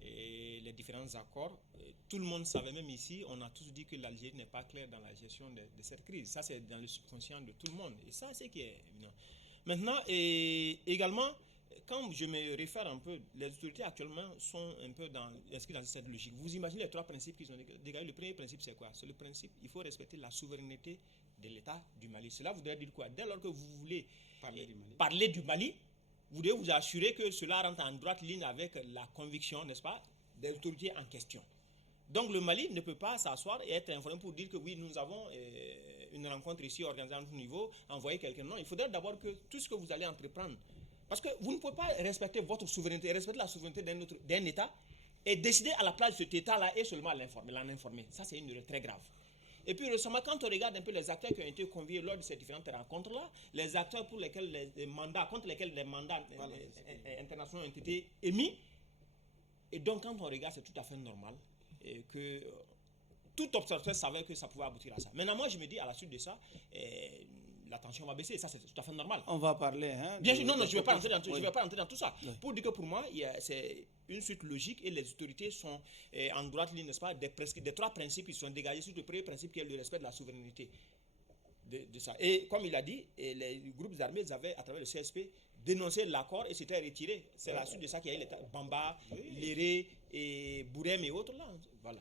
et les différents accords, tout le monde savait, même ici, on a tous dit que l'Algérie n'est pas claire dans la gestion de cette crise. Ça, c'est dans le subconscient de tout le monde. Et ça, c'est qui est évident. Maintenant, et également, quand je me réfère un peu, les autorités actuellement sont un peu inscrites dans cette logique. Vous imaginez les trois principes qu'ils ont dégagés. Le premier principe, c'est quoi? C'est le principe, il faut respecter la souveraineté de l'État du Mali. Cela voudrait dire quoi? Dès lors que vous voulez parler du Mali, vous devez vous assurer que cela rentre en droite ligne avec la conviction, n'est-ce pas, des autorités en question. Donc le Mali ne peut pas s'asseoir et être informé pour dire que oui, nous avons une rencontre ici organisée à notre niveau, envoyer quelqu'un. Non, il faudrait d'abord que tout ce que vous allez entreprendre, parce que vous ne pouvez pas respecter votre souveraineté, respecter la souveraineté d'un État et décider à la place de cet État-là et seulement l'en informer. Ça, c'est une erreur très grave. Et puis récemment, quand on regarde un peu les acteurs qui ont été conviés lors de ces différentes rencontres-là, les acteurs pour lesquels les mandats, contre lesquels les mandats internationaux ont été émis, et donc quand on regarde, c'est tout à fait normal que tout observateur savait que ça pouvait aboutir à ça. Maintenant, moi, je me dis, à la suite de ça, la tension va baisser, ça c'est tout à fait normal. On va parler. Hein, bien sûr, non, je ne vais pas entrer dans tout ça. Oui. Pour dire que pour moi, c'est une suite logique et les autorités sont en droite ligne, n'est-ce pas, des trois principes qui sont dégagés sur le premier principe qui est le respect de la souveraineté de ça. Et comme il a dit, les groupes armés avaient, à travers le CSP, dénoncé l'accord et s'étaient retirés. C'est la suite de ça qu'il y a eu les Bamba, Léré et Bourem et autres là. Voilà.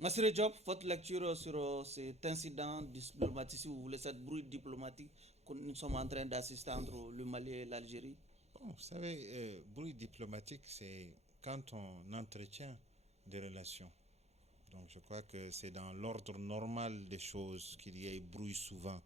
Monsieur Diop, votre lecture sur cet incident diplomatique, si vous voulez, cette bruit diplomatique que nous sommes en train d'assister entre le Mali et l'Algérie? Bon, vous savez, bruit diplomatique, c'est quand on entretient des relations. Donc je crois que c'est dans l'ordre normal des choses qu'il y ait bruit souvent,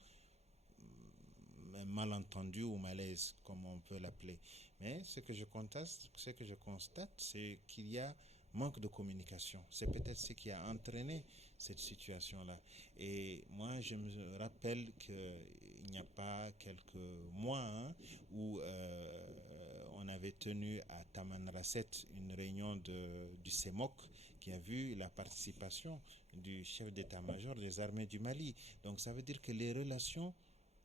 malentendu ou malaise, comme on peut l'appeler. Mais ce que je constate, c'est qu'il y a manque de communication. C'est peut-être ce qui a entraîné cette situation-là. Et moi, je me rappelle qu'il n'y a pas quelques mois où on avait tenu à Tamanrasset une réunion du CEMOC qui a vu la participation du chef d'état-major des armées du Mali. Donc ça veut dire que les relations,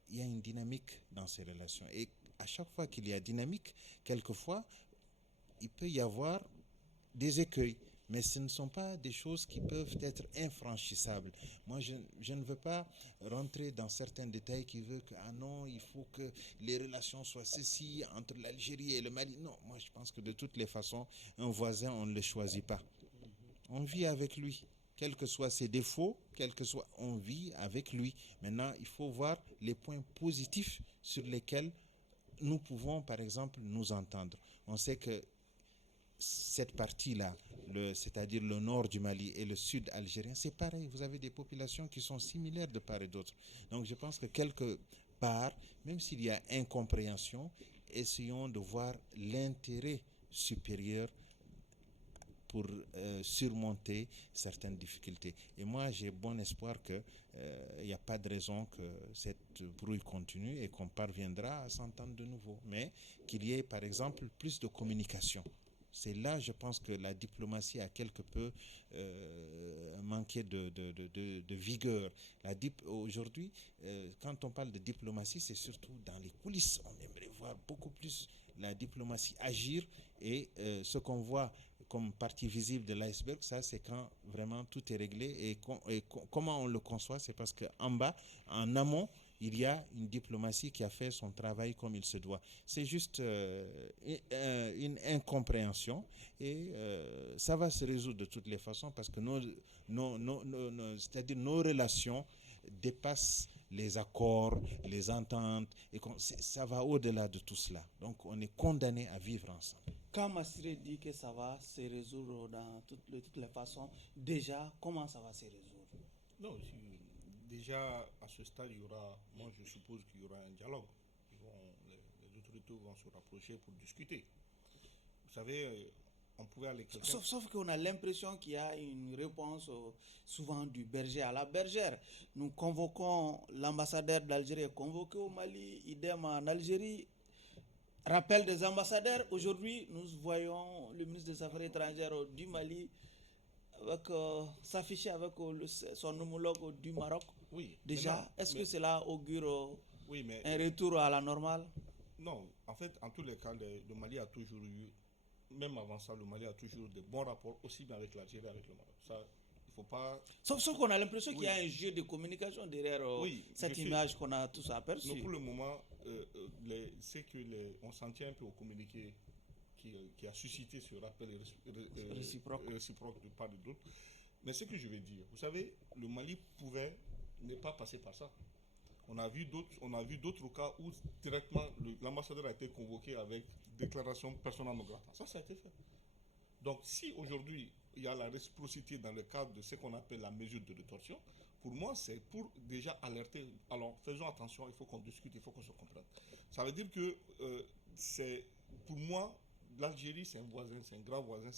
il y a une dynamique dans ces relations. Et à chaque fois qu'il y a dynamique, quelquefois, il peut y avoir des écueils, mais ce ne sont pas des choses qui peuvent être infranchissables. Moi, je ne veux pas rentrer dans certains détails qui veulent que, non, il faut que les relations soient ceci entre l'Algérie et le Mali. Non, moi, je pense que de toutes les façons, un voisin, on ne le choisit pas. On vit avec lui. Quels que soient ses défauts, on vit avec lui. Maintenant, il faut voir les points positifs sur lesquels nous pouvons, par exemple, nous entendre. On sait que cette partie-là, c'est-à-dire le nord du Mali et le sud algérien, c'est pareil. Vous avez des populations qui sont similaires de part et d'autre. Donc je pense que quelque part, même s'il y a incompréhension, essayons de voir l'intérêt supérieur pour surmonter certaines difficultés. Et moi, j'ai bon espoir qu'il n'y a pas de raison que cette brouille continue et qu'on parviendra à s'entendre de nouveau. Mais qu'il y ait, par exemple, plus de communication. C'est là, je pense, que la diplomatie a quelque peu manqué de vigueur. Aujourd'hui, quand on parle de diplomatie, c'est surtout dans les coulisses. On aimerait voir beaucoup plus la diplomatie agir, et ce qu'on voit comme partie visible de l'iceberg, ça c'est quand vraiment tout est réglé. Et comment on le conçoit, c'est parce qu'en bas, en amont, il y a une diplomatie qui a fait son travail comme il se doit. C'est juste une incompréhension, et ça va se résoudre de toutes les façons, parce que c'est-à-dire nos relations dépassent les accords, les ententes, et ça va au-delà de tout cela. Donc on est condamné à vivre ensemble. Quand Massiré dit que ça va se résoudre de toutes les façons, déjà, comment ça va se résoudre? Non, déjà à ce stade, moi je suppose qu'il y aura un dialogue. Les autorités vont se rapprocher pour discuter. Vous savez, on pouvait aller... Sauf qu'on a l'impression qu'il y a une réponse souvent du berger à la bergère. Nous convoquons l'ambassadeur d'Algérie, convoqué au Mali, idem en Algérie. Rappel des ambassadeurs, aujourd'hui nous voyons le ministre des Affaires étrangères du Mali s'afficher avec son homologue du Maroc. Oui. Déjà, est-ce que cela augure mais un retour à la normale? Non, en fait, en tous les cas, le Mali a toujours eu, même avant ça, le Mali a toujours eu de bons rapports, aussi bien avec l'Algérie qu'avec le Maroc. Ça, il faut pas... Sauf qu'on a l'impression qu'il y a un jeu de communication derrière cette image qu'on a tous aperçue. Non, pour le moment, c'est que on s'en tient un peu au communiqué qui a suscité ce rappel réciproque de part et d'autre. Mais ce que je vais dire, vous savez, le Mali pouvait ne pas passer par ça. On a vu d'autres cas où directement l'ambassadeur a été convoqué avec déclaration persona non grata. Ça a été fait. Donc si aujourd'hui il y a la réciprocité dans le cadre de ce qu'on appelle la mesure de rétorsion, pour moi c'est pour déjà alerter. Alors faisons attention, il faut qu'on discute, il faut qu'on se comprenne. Ça veut dire que pour moi, l'Algérie c'est un voisin, c'est un grand voisin.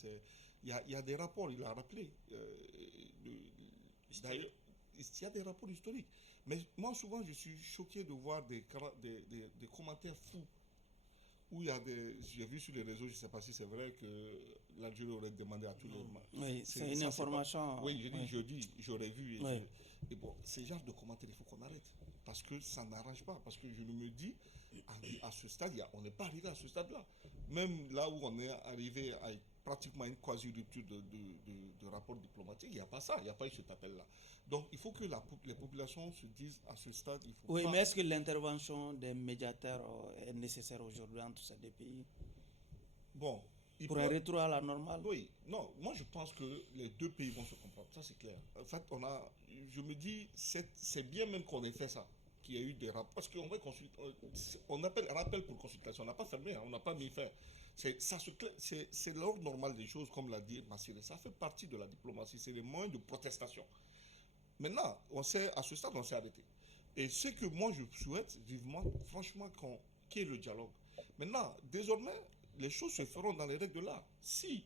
Il y a des rapports, il a rappelé. D'ailleurs, il y a des rapports historiques. Mais moi, souvent, je suis choqué de voir des commentaires fous. Où il y a j'ai vu sur les réseaux, je ne sais pas si c'est vrai que l'Algérie aurait demandé à tous les... Oui, c'est une information. Oui, j'aurais vu. Et bon, ces genres de commentaires, il faut qu'on arrête. Parce que ça n'arrange pas. Parce que je me dis, à ce stade, on n'est pas arrivé à ce stade-là. Même là où on est arrivé à pratiquement une quasi-rupture de rapport diplomatique, il n'y a pas ça, il n'y a pas eu cet appel-là. Donc il faut que les populations se disent à ce stade, il faut mais est-ce que l'intervention des médiateurs est nécessaire aujourd'hui entre ces deux pays? Bon. Pour un retour à la normale? Oui, non, moi je pense que les deux pays vont se comprendre, ça c'est clair. En fait, je me dis, c'est bien même qu'on ait fait ça, qu'il y a eu des rapports, parce qu'on va consulter, on appelle rappel pour consultation, on n'a pas fermé, on n'a pas mis fin. C'est l'ordre normal des choses, comme l'a dit Massiré, ça fait partie de la diplomatie, c'est les moyens de protestation. Maintenant, à ce stade, on s'est arrêté. Et ce que moi je souhaite vivement, franchement, qu'il y ait le dialogue. Maintenant, désormais, les choses se feront dans les règles de l'art. Si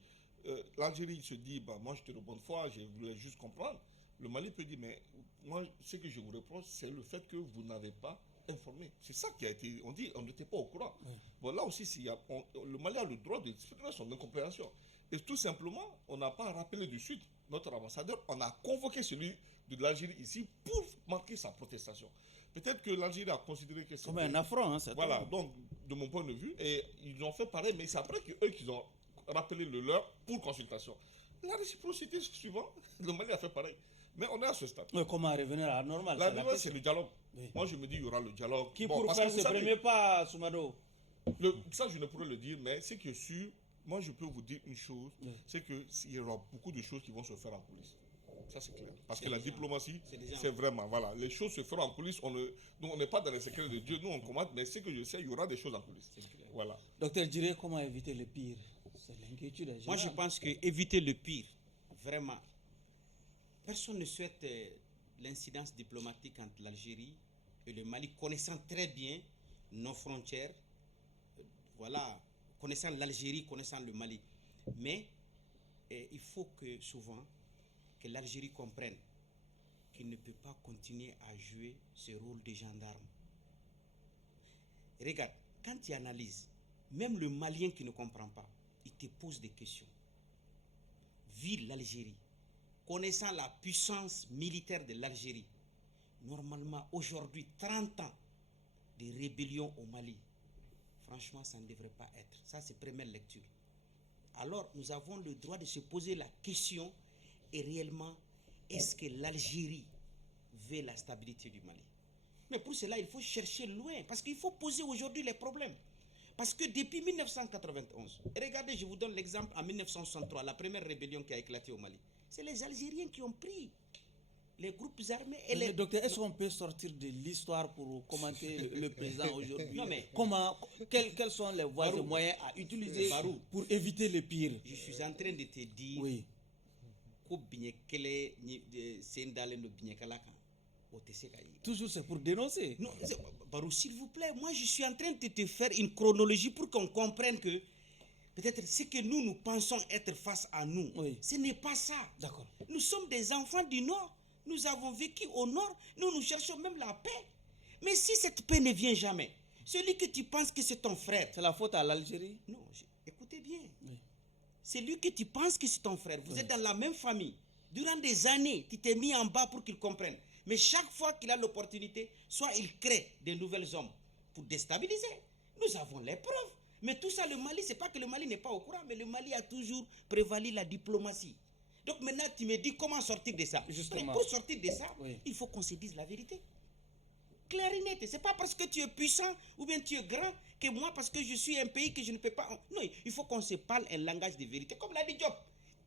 l'Algérie se dit, moi j'étais de bonne foi, je voulais juste comprendre, le Mali peut dire, mais moi, ce que je vous reproche, c'est le fait que vous n'avez pas informé. C'est ça qui a été, on dit, on n'était pas au courant. Bon, là aussi, le Mali a le droit d'exprimer son incompréhension. Et tout simplement, on n'a pas rappelé du Sud, notre ambassadeur, on a convoqué celui de l'Algérie ici pour marquer sa protestation. Peut-être que l'Algérie a considéré que c'est... Comme un affront, hein, voilà, donc, de mon point de vue, et ils ont fait pareil, mais c'est après qu'eux qu'ils ont rappelé le leur pour consultation. La réciprocité suivante, le Mali a fait pareil. Mais on est à ce stade. Mais comment revenir à la normale? La normale, c'est le dialogue. Oui. Moi, je me dis, il y aura le dialogue. Qui pour faire ce premier pas, Soumado? Ça, je ne pourrais le dire, mais c'est que moi, je peux vous dire une chose, c'est qu'il y aura beaucoup de choses qui vont se faire en coulisses. Ça, c'est clair. Parce que la diplomatie, c'est vraiment, voilà, les choses se feront en coulisses. Nous, on n'est pas dans les secrets de Dieu, nous, on commande, mais ce que je sais, il y aura des choses en coulisses. Voilà. Docteur Djiré, comment éviter le pire? C'est l'inquiétude générale. Moi, je pense qu'éviter le pire, vraiment, personne ne souhaite l'incidence diplomatique entre l'Algérie et le Mali, connaissant très bien nos frontières, voilà, connaissant l'Algérie, connaissant le Mali. Mais il faut que souvent que l'Algérie comprenne qu'il ne peut pas continuer à jouer ce rôle de gendarme. Regarde, quand tu analyses, même le Malien qui ne comprend pas, il te pose des questions. Vu l'Algérie, connaissant la puissance militaire de l'Algérie, normalement aujourd'hui 30 ans de rébellion au Mali, franchement ça ne devrait pas être. Ça c'est première lecture. Alors nous avons le droit de se poser la question, et réellement, est-ce que l'Algérie veut la stabilité du Mali? Mais pour cela il faut chercher loin, parce qu'il faut poser aujourd'hui les problèmes. Parce que depuis 1991, regardez, je vous donne l'exemple en 1963, la première rébellion qui a éclaté au Mali. C'est les Algériens qui ont pris les groupes armés et les... Docteur, est-ce qu'on peut sortir de l'histoire pour commenter le présent aujourd'hui? Non, mais... Quels sont les voies et moyens à utiliser pour éviter le pire? Je suis en train de te dire... Oui. Toujours c'est pour dénoncer. Non, Barou, s'il vous plaît, moi je suis en train de te faire une chronologie pour qu'on comprenne que peut-être ce que nous pensons être face à nous, ce n'est pas ça. D'accord. Nous sommes des enfants du Nord. Nous avons vécu au Nord. Nous cherchons même la paix. Mais si cette paix ne vient jamais, celui que tu penses que c'est ton frère... C'est la faute à l'Algérie? Non, écoutez bien. Oui. C'est lui que tu penses que c'est ton frère. Vous êtes dans la même famille. Durant des années, tu t'es mis en bas pour qu'il comprenne. Mais chaque fois qu'il a l'opportunité, soit il crée de nouvelles hommes pour déstabiliser. Nous avons les preuves. Mais tout ça, le Mali, c'est pas que le Mali n'est pas au courant, mais le Mali a toujours prévalu la diplomatie. Donc maintenant, tu me dis comment sortir de ça. Justement. Mais pour sortir de ça, il faut qu'on se dise la vérité. Clair et net. C'est pas parce que tu es puissant ou bien tu es grand que moi, parce que je suis un pays que je ne peux pas... Non, il faut qu'on se parle un langage de vérité. Comme l'a dit Diop.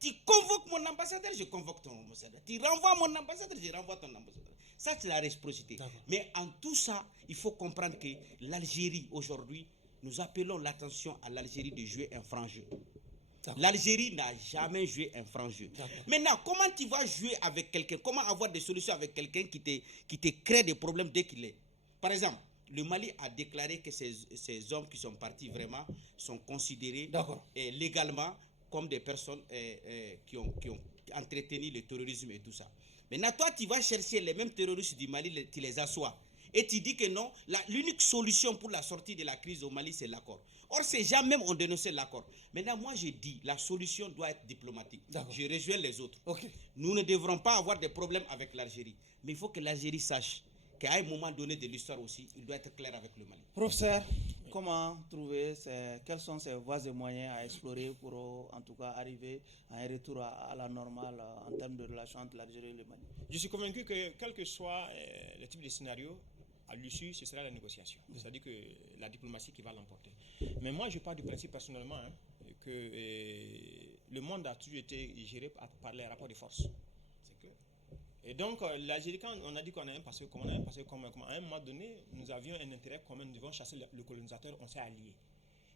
Tu convoques mon ambassadeur, je convoque ton ambassadeur. Tu renvoies mon ambassadeur, je renvoie ton ambassadeur. Ça, c'est la réciprocité. Mais en tout ça, il faut comprendre que l'Algérie, aujourd'hui, nous appelons l'attention à l'Algérie de jouer un franc jeu. L'Algérie n'a jamais joué un franc jeu. Maintenant, comment tu vas jouer avec quelqu'un? Comment avoir des solutions avec quelqu'un qui te crée des problèmes dès qu'il est? Par exemple, le Mali a déclaré que ces hommes qui sont partis vraiment sont considérés légalement comme des personnes qui ont entretenu le terrorisme et tout ça. Maintenant, toi, tu vas chercher les mêmes terroristes du Mali, tu les assois. Et tu dis que non, l'unique solution pour la sortie de la crise au Mali, c'est l'accord. Or, ces gens même ont dénoncé l'accord. Maintenant, moi, je dis, la solution doit être diplomatique. Je rejoins les autres. Nous ne devrons pas avoir de problèmes avec l'Algérie. Mais il faut que l'Algérie sache qu'à un moment donné de l'histoire aussi, il doit être clair avec le Mali. Professeur, comment trouver, quels sont ces voies et moyens à explorer pour en tout cas arriver à un retour à la normale en termes de relations entre l'Algérie et le Mali? Je suis convaincu que quel que soit le type de scénario, à l'issue, ce sera la négociation. C'est-à-dire que la diplomatie qui va l'emporter. Mais moi, je pars du principe personnellement que le monde a toujours été géré par les rapports de force. C'est clair. Et donc, l'Algérie, quand on a dit qu'on a un passé commun, à un moment donné, nous avions un intérêt commun, nous devons chasser le colonisateur, on s'est alliés.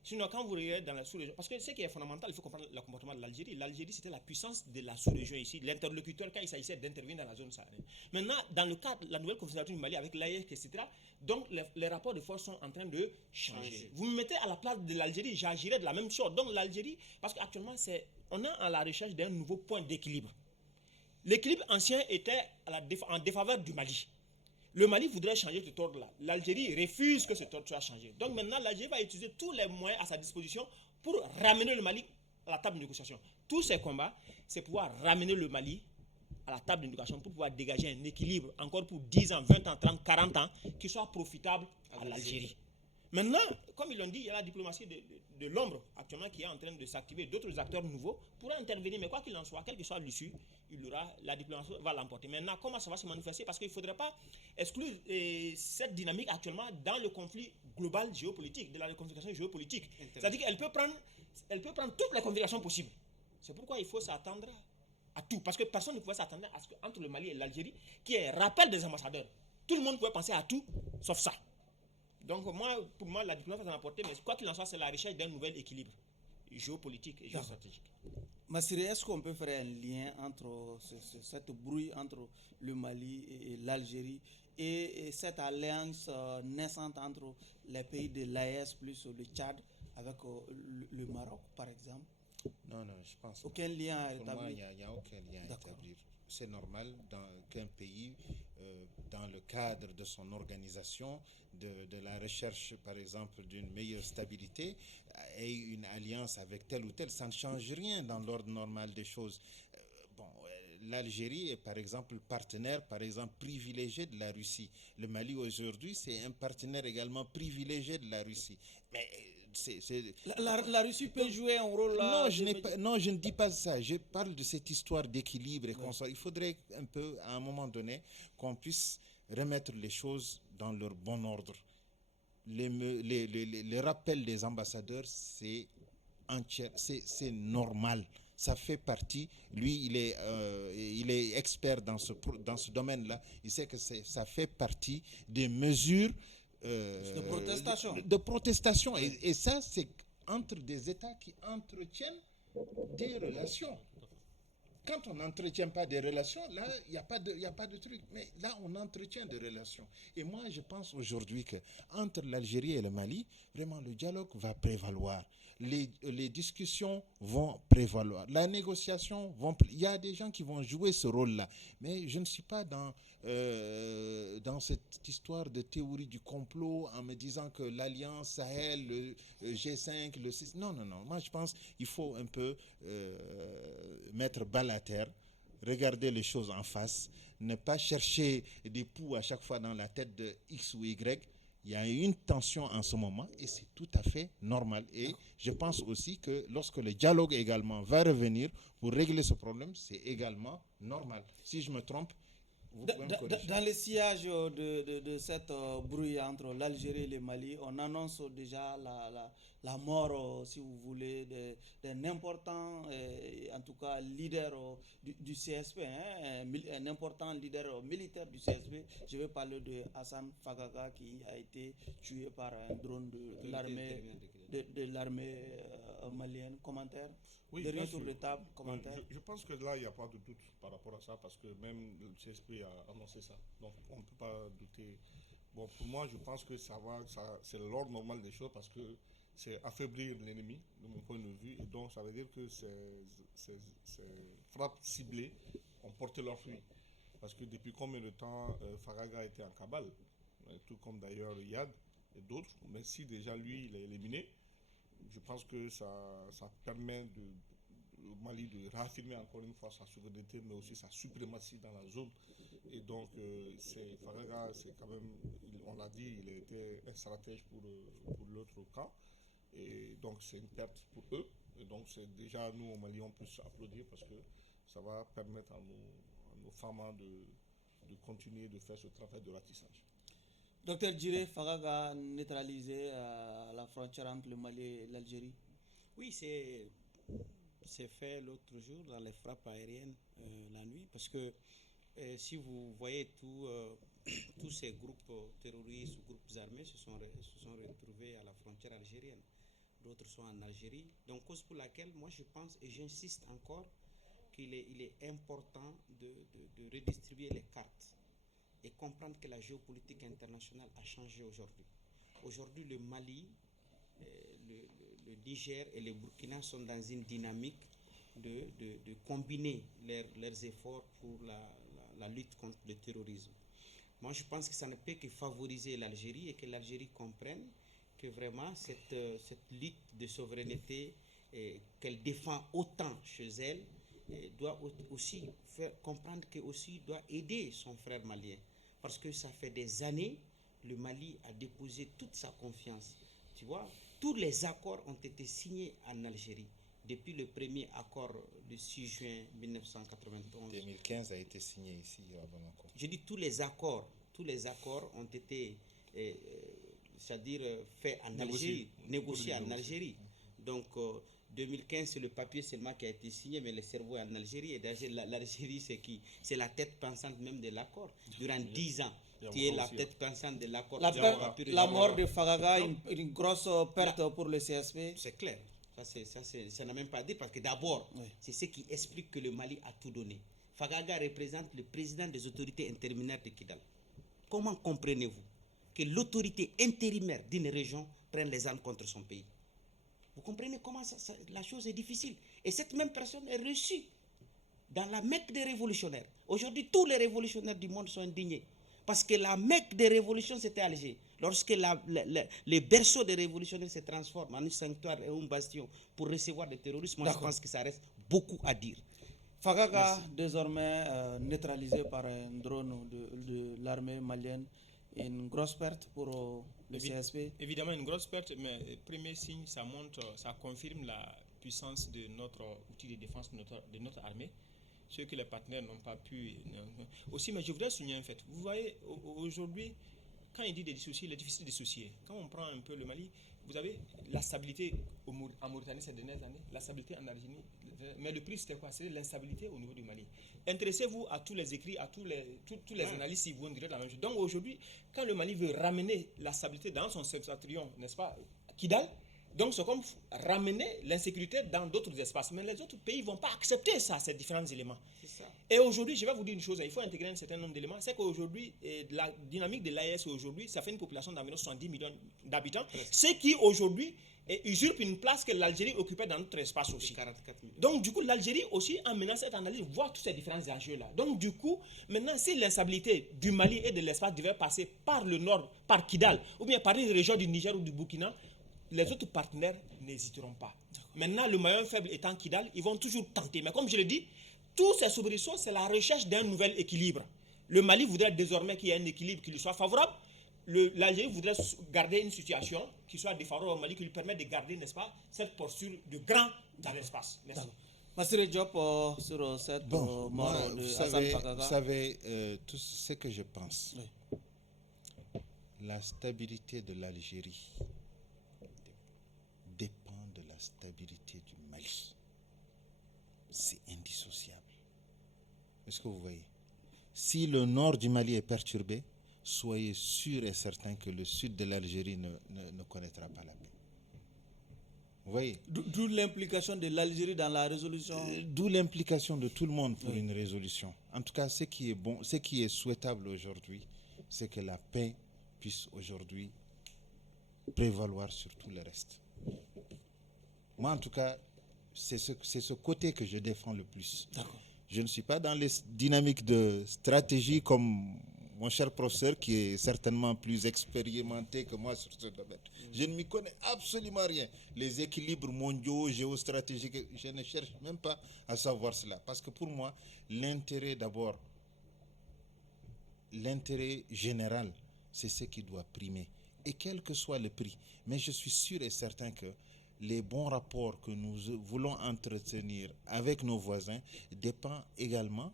Sinon, quand vous regardez dans la sous-région, parce que ce qui est fondamental, il faut comprendre le comportement de l'Algérie. L'Algérie, c'était la puissance de la sous-région ici, l'interlocuteur quand il s'agissait d'intervenir dans la zone saharienne. Maintenant, dans le cadre de la nouvelle confédération du Mali avec l'AES, etc., donc les rapports de force sont en train de changer. Vous me mettez à la place de l'Algérie, j'agirais de la même chose. Donc l'Algérie, parce qu'actuellement, on est à la recherche d'un nouveau point d'équilibre. L'équilibre ancien était en défaveur du Mali. Le Mali voudrait changer ce ordre-là. L'Algérie refuse que ce ordre soit changé. Donc maintenant, l'Algérie va utiliser tous les moyens à sa disposition pour ramener le Mali à la table de négociation. Tous ces combats, c'est pouvoir ramener le Mali à la table de négociation pour pouvoir dégager un équilibre encore pour 10 ans, 20 ans, 30, 40 ans qui soit profitable à l'Algérie. Maintenant, comme ils l'ont dit, il y a la diplomatie de l'ombre actuellement qui est en train de s'activer. D'autres acteurs nouveaux pourraient intervenir, mais quoi qu'il en soit, quelle que soit l'issue, la diplomatie va l'emporter. Maintenant, comment ça va se manifester? Parce qu'il ne faudrait pas exclure cette dynamique actuellement dans le conflit global géopolitique, de la configuration géopolitique. C'est-à-dire qu'elle peut prendre toutes les configurations possibles. C'est pourquoi il faut s'attendre à tout. Parce que personne ne pouvait s'attendre à ce qu'entre le Mali et l'Algérie, qui est rappel des ambassadeurs, tout le monde pouvait penser à tout, sauf ça. Donc pour moi, la diplomatie va l'emporter, mais quoi qu'il en soit, c'est la recherche d'un nouvel équilibre géopolitique et géostratégique. Massiré, est-ce qu'on peut faire un lien entre cette brouille entre le Mali et l'Algérie et cette alliance naissante entre les pays de l'AES plus le Tchad avec le Maroc, par exemple? Non, non, je pense pas. Aucun lien à Pour moi, il établir. n'y a aucun lien à D'accord. établir. C'est normal qu'un pays, dans le cadre de son organisation, de la recherche, par exemple, d'une meilleure stabilité, ait une alliance avec tel ou tel. Ça ne change rien dans l'ordre normal des choses. L'Algérie est par exemple partenaire, par exemple privilégié de la Russie. Le Mali aujourd'hui, c'est un partenaire également privilégié de la Russie. Mais La Russie peut jouer un rôle non, là. non, je ne dis pas ça. Je parle de cette histoire d'équilibre et Oui. il faudrait un peu, à un moment donné, qu'on puisse remettre les choses dans leur bon ordre. Les rappels des ambassadeurs, c'est normal. Ça fait partie. Lui, il est expert dans ce domaine-là. Il sait que ça fait partie des mesures De protestation. de protestation. Et ça, c'est entre des États qui entretiennent des relations. Quand on n'entretient pas des relations, là, il n'y a pas de truc. Mais là, on entretient des relations. Et moi, je pense aujourd'hui qu'entre l'Algérie et le Mali, vraiment, le dialogue va prévaloir. Les discussions vont prévaloir. La négociation il y a des gens qui vont jouer ce rôle-là. Mais je ne suis pas dans cette histoire de théorie du complot en me disant que l'Alliance Sahel, le G5, le 6... Non, non, non. Moi, je pense qu'il faut un peu mettre balle à terre, regarder les choses en face, ne pas chercher des poux à chaque fois dans la tête de X ou Y. Il y a une tension en ce moment et c'est tout à fait normal. Et je pense aussi que lorsque le dialogue également va revenir pour régler ce problème, c'est également normal. Si je me trompe, vous pouvez me corriger. Dans le sillage de cette brouille entre l'Algérie et le Mali, on annonce déjà la mort, si vous voulez, d'un important, en tout cas, leader du CSP, hein, un important leader militaire du CSP. Je vais parler de Hassan Fagaga qui a été tué par un drone de l'armée malienne. Commentaire? Oui, Dernier bien tour sûr. de table, commentaire? Je pense que là, il n'y a pas de doute par rapport à ça parce que même le CSP a annoncé ça. Donc, on ne peut pas douter. Bon, pour moi, je pense que c'est l'ordre normal des choses parce que c'est affaiblir l'ennemi, de mon point de vue. Et donc, ça veut dire que ces frappes ciblées ont porté leurs fruits. Parce que depuis combien de temps Faraga était en cabale, tout comme d'ailleurs Yad et d'autres. Mais si déjà lui, il est éliminé, je pense que ça permet au Mali de réaffirmer encore une fois sa souveraineté, mais aussi sa suprématie dans la zone. Et donc, Faraga, c'est quand même, on l'a dit, il était un stratège pour l'autre camp. Et donc, c'est une perte pour eux. Et donc, c'est déjà, nous, au Mali, on peut s'applaudir parce que ça va permettre à nos femmes de continuer de faire ce travail de ratissage. Docteur Djiré, Fagaga neutralisé à la frontière entre le Mali et l'Algérie. Oui, c'est fait l'autre jour dans les frappes aériennes la nuit parce que si vous voyez tous ces groupes terroristes, groupes armés se sont retrouvés à la frontière algérienne. D'autres sont en Algérie. Donc, cause pour laquelle moi je pense et j'insiste encore qu'il est important de redistribuer les cartes et comprendre que la géopolitique internationale a changé aujourd'hui. Aujourd'hui, le Mali, le Niger et le Burkina sont dans une dynamique de combiner leurs efforts pour la lutte contre le terrorisme. Moi, je pense que ça ne peut que favoriser l'Algérie et que l'Algérie comprenne que vraiment cette lutte de souveraineté qu'elle défend autant chez elle doit aussi faire comprendre qu'elle aussi doit aider son frère malien. Parce que ça fait des années, le Mali a déposé toute sa confiance. Tu vois, tous les accords ont été signés en Algérie. Depuis le premier accord du 6 juin 1991. 2015 a été signé ici à Bamako. Je dis tous les accords ont été, c'est-à-dire faits en Algérie, négociés en Algérie. Donc, 2015, c'est le papier seulement qui a été signé, mais le cerveau est en Algérie. Et d'ailleurs, l'Algérie, c'est la tête pensante même de l'accord. Durant 10 ans, qui est la tête pensante de l'accord. La mort de Fagaga, une grosse perte pour le CSP. C'est clair. Ça n'a même pas dit parce que d'abord, c'est ce qui explique que le Mali a tout donné. Fagaga représente le président des autorités intérimaires de Kidal. Comment comprenez-vous que l'autorité intérimaire d'une région prenne les armes contre son pays? Vous comprenez comment la chose est difficile. Et cette même personne est reçue dans la Mecque des révolutionnaires. Aujourd'hui, tous les révolutionnaires du monde sont indignés. Parce que la Mecque des révolutions, c'était Alger. Lorsque les berceaux des révolutionnaires se transforment en un sanctuaire et un bastion pour recevoir des terroristes, moi je pense que ça reste beaucoup à dire. Fagaga, désormais neutralisé par un drone de l'armée malienne, une grosse perte pour le CSP. Évidemment, une grosse perte, mais premier signe, ça montre, ça confirme la puissance de notre outil de défense de notre armée, ce que les partenaires n'ont pas pu. Aussi, mais je voudrais souligner un fait. Vous voyez, aujourd'hui, quand il dit des dissociés, il est difficile de dissocier. Quand on prend un peu le Mali, vous avez la stabilité en Mauritanie ces dernières années, la stabilité en Algérie, mais le prix c'était quoi? C'est l'instabilité au niveau du Mali. Intéressez-vous à tous les écrits, à tous les analystes, ils vont dire la même chose. Donc aujourd'hui, quand le Mali veut ramener la stabilité dans son septentrion, n'est-ce pas, Kidal, donc c'est comme ramener l'insécurité dans d'autres espaces. Mais les autres pays ne vont pas accepter ça, ces différents éléments. C'est ça. Et aujourd'hui, je vais vous dire une chose, il faut intégrer un certain nombre d'éléments. C'est qu'aujourd'hui, la dynamique de l'AES aujourd'hui, ça fait une population d'environ 70 millions d'habitants, ce qui aujourd'hui usurpe une place que l'Algérie occupait dans notre espace aussi. 44 millions. Donc du coup, l'Algérie aussi, en menant cette analyse, voit tous ces différents enjeux-là. Donc du coup, maintenant, si l'instabilité du Mali et de l'espace devait passer par le nord, par Kidal, ou bien par une région du Niger ou du Burkina, les autres partenaires n'hésiteront pas. Maintenant, le maillon faible étant Kidal, ils vont toujours tenter. Mais comme je l'ai dit, tous ces soubresauts, c'est la recherche d'un nouvel équilibre. Le Mali voudrait désormais qu'il y ait un équilibre qui lui soit favorable. L'Algérie voudrait garder une situation qui soit défavorable au Mali, qui lui permette de garder, n'est-ce pas, cette posture de grand dans l'espace. Merci. Massiré Diop, sur cette mort de Hassan Fagaga. Vous savez, tout ce que je pense, la stabilité de l'Algérie dépend de la stabilité du Mali. C'est indissociable. Est-ce que vous voyez? Si le nord du Mali est perturbé, soyez sûr et certain que le sud de l'Algérie ne connaîtra pas la paix. Vous voyez? D'où l'implication de l'Algérie dans la résolution. D'où l'implication de tout le monde pour une résolution. En tout cas, ce qui est bon, ce qui est souhaitable aujourd'hui, c'est que la paix puisse aujourd'hui prévaloir sur tout le reste. Moi, en tout cas, c'est ce côté que je défends le plus. D'accord. Je ne suis pas dans les dynamiques de stratégie comme mon cher professeur qui est certainement plus expérimenté que moi sur ce domaine. Je ne m'y connais absolument rien. Les équilibres mondiaux, géostratégiques, je ne cherche même pas à savoir cela. Parce que pour moi, l'intérêt d'abord, l'intérêt général, c'est ce qui doit primer. Et quel que soit le prix. Mais je suis sûr et certain que les bons rapports que nous voulons entretenir avec nos voisins dépendent également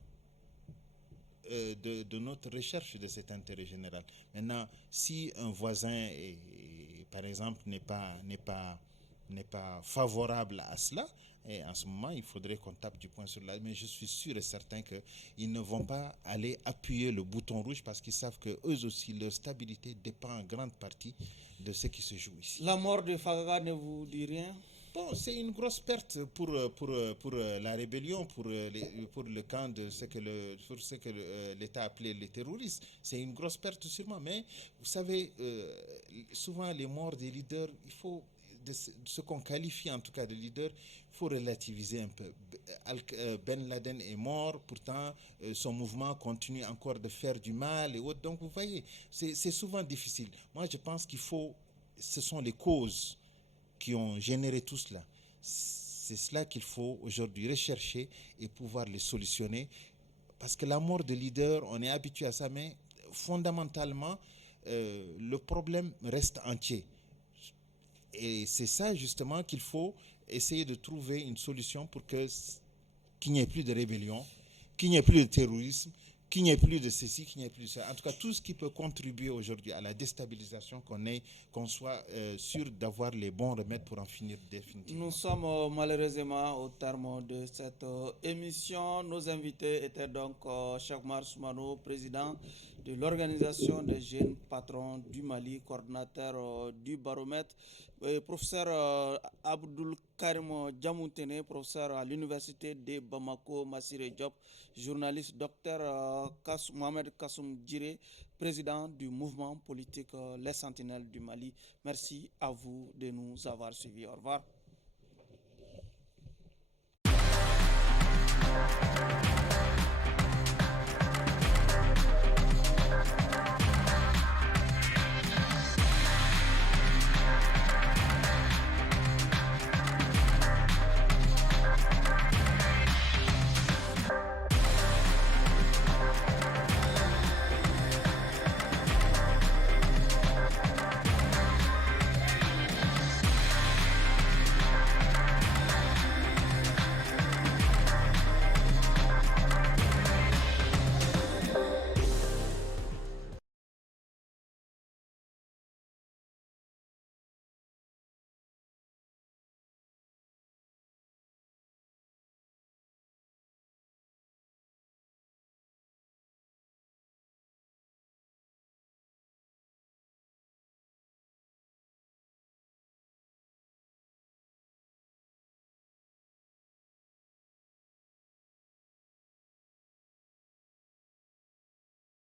de notre recherche de cet intérêt général. Maintenant, si un voisin, par exemple, n'est pas favorable à cela, et en ce moment, il faudrait qu'on tape du poing sur la... Mais je suis sûr et certain qu'ils ne vont pas aller appuyer le bouton rouge parce qu'ils savent qu'eux aussi, leur stabilité dépend en grande partie de ce qui se joue ici. La mort de Fagaga ne vous dit rien? Bon, c'est une grosse perte pour la rébellion, pour le camp de ce que l'État appelait les terroristes. C'est une grosse perte sûrement. Mais vous savez, souvent les morts des leaders, il faut, de ce qu'on qualifie en tout cas de leader, il faut relativiser un peu. Ben Laden est mort, pourtant son mouvement continue encore de faire du mal et autres. Donc vous voyez, c'est souvent difficile. Moi je pense ce sont les causes qui ont généré tout cela. C'est cela qu'il faut aujourd'hui rechercher et pouvoir les solutionner. Parce que la mort de leader, on est habitué à ça, mais fondamentalement, le problème reste entier. Et c'est ça justement qu'il faut essayer de trouver une solution pour qu'il n'y ait plus de rébellion, qu'il n'y ait plus de terrorisme, qu'il n'y ait plus de ceci, qu'il n'y ait plus de ça. En tout cas, tout ce qui peut contribuer aujourd'hui à la déstabilisation, qu'on soit sûr d'avoir les bons remèdes pour en finir définitivement. Nous sommes malheureusement au terme de cette émission. Nos invités étaient donc Cheikh Oumar Soumano, président de l'Organisation des jeunes patrons du Mali, coordinateur du Baromètre, professeur Abdoul Karim Djamoutene, professeur à l'Université de Bamako, Massiré Diop, journaliste, docteur Mohamed Kassoum Djiré, président du mouvement politique Les Sentinelles du Mali. Merci à vous de nous avoir suivis. Au revoir. Merci.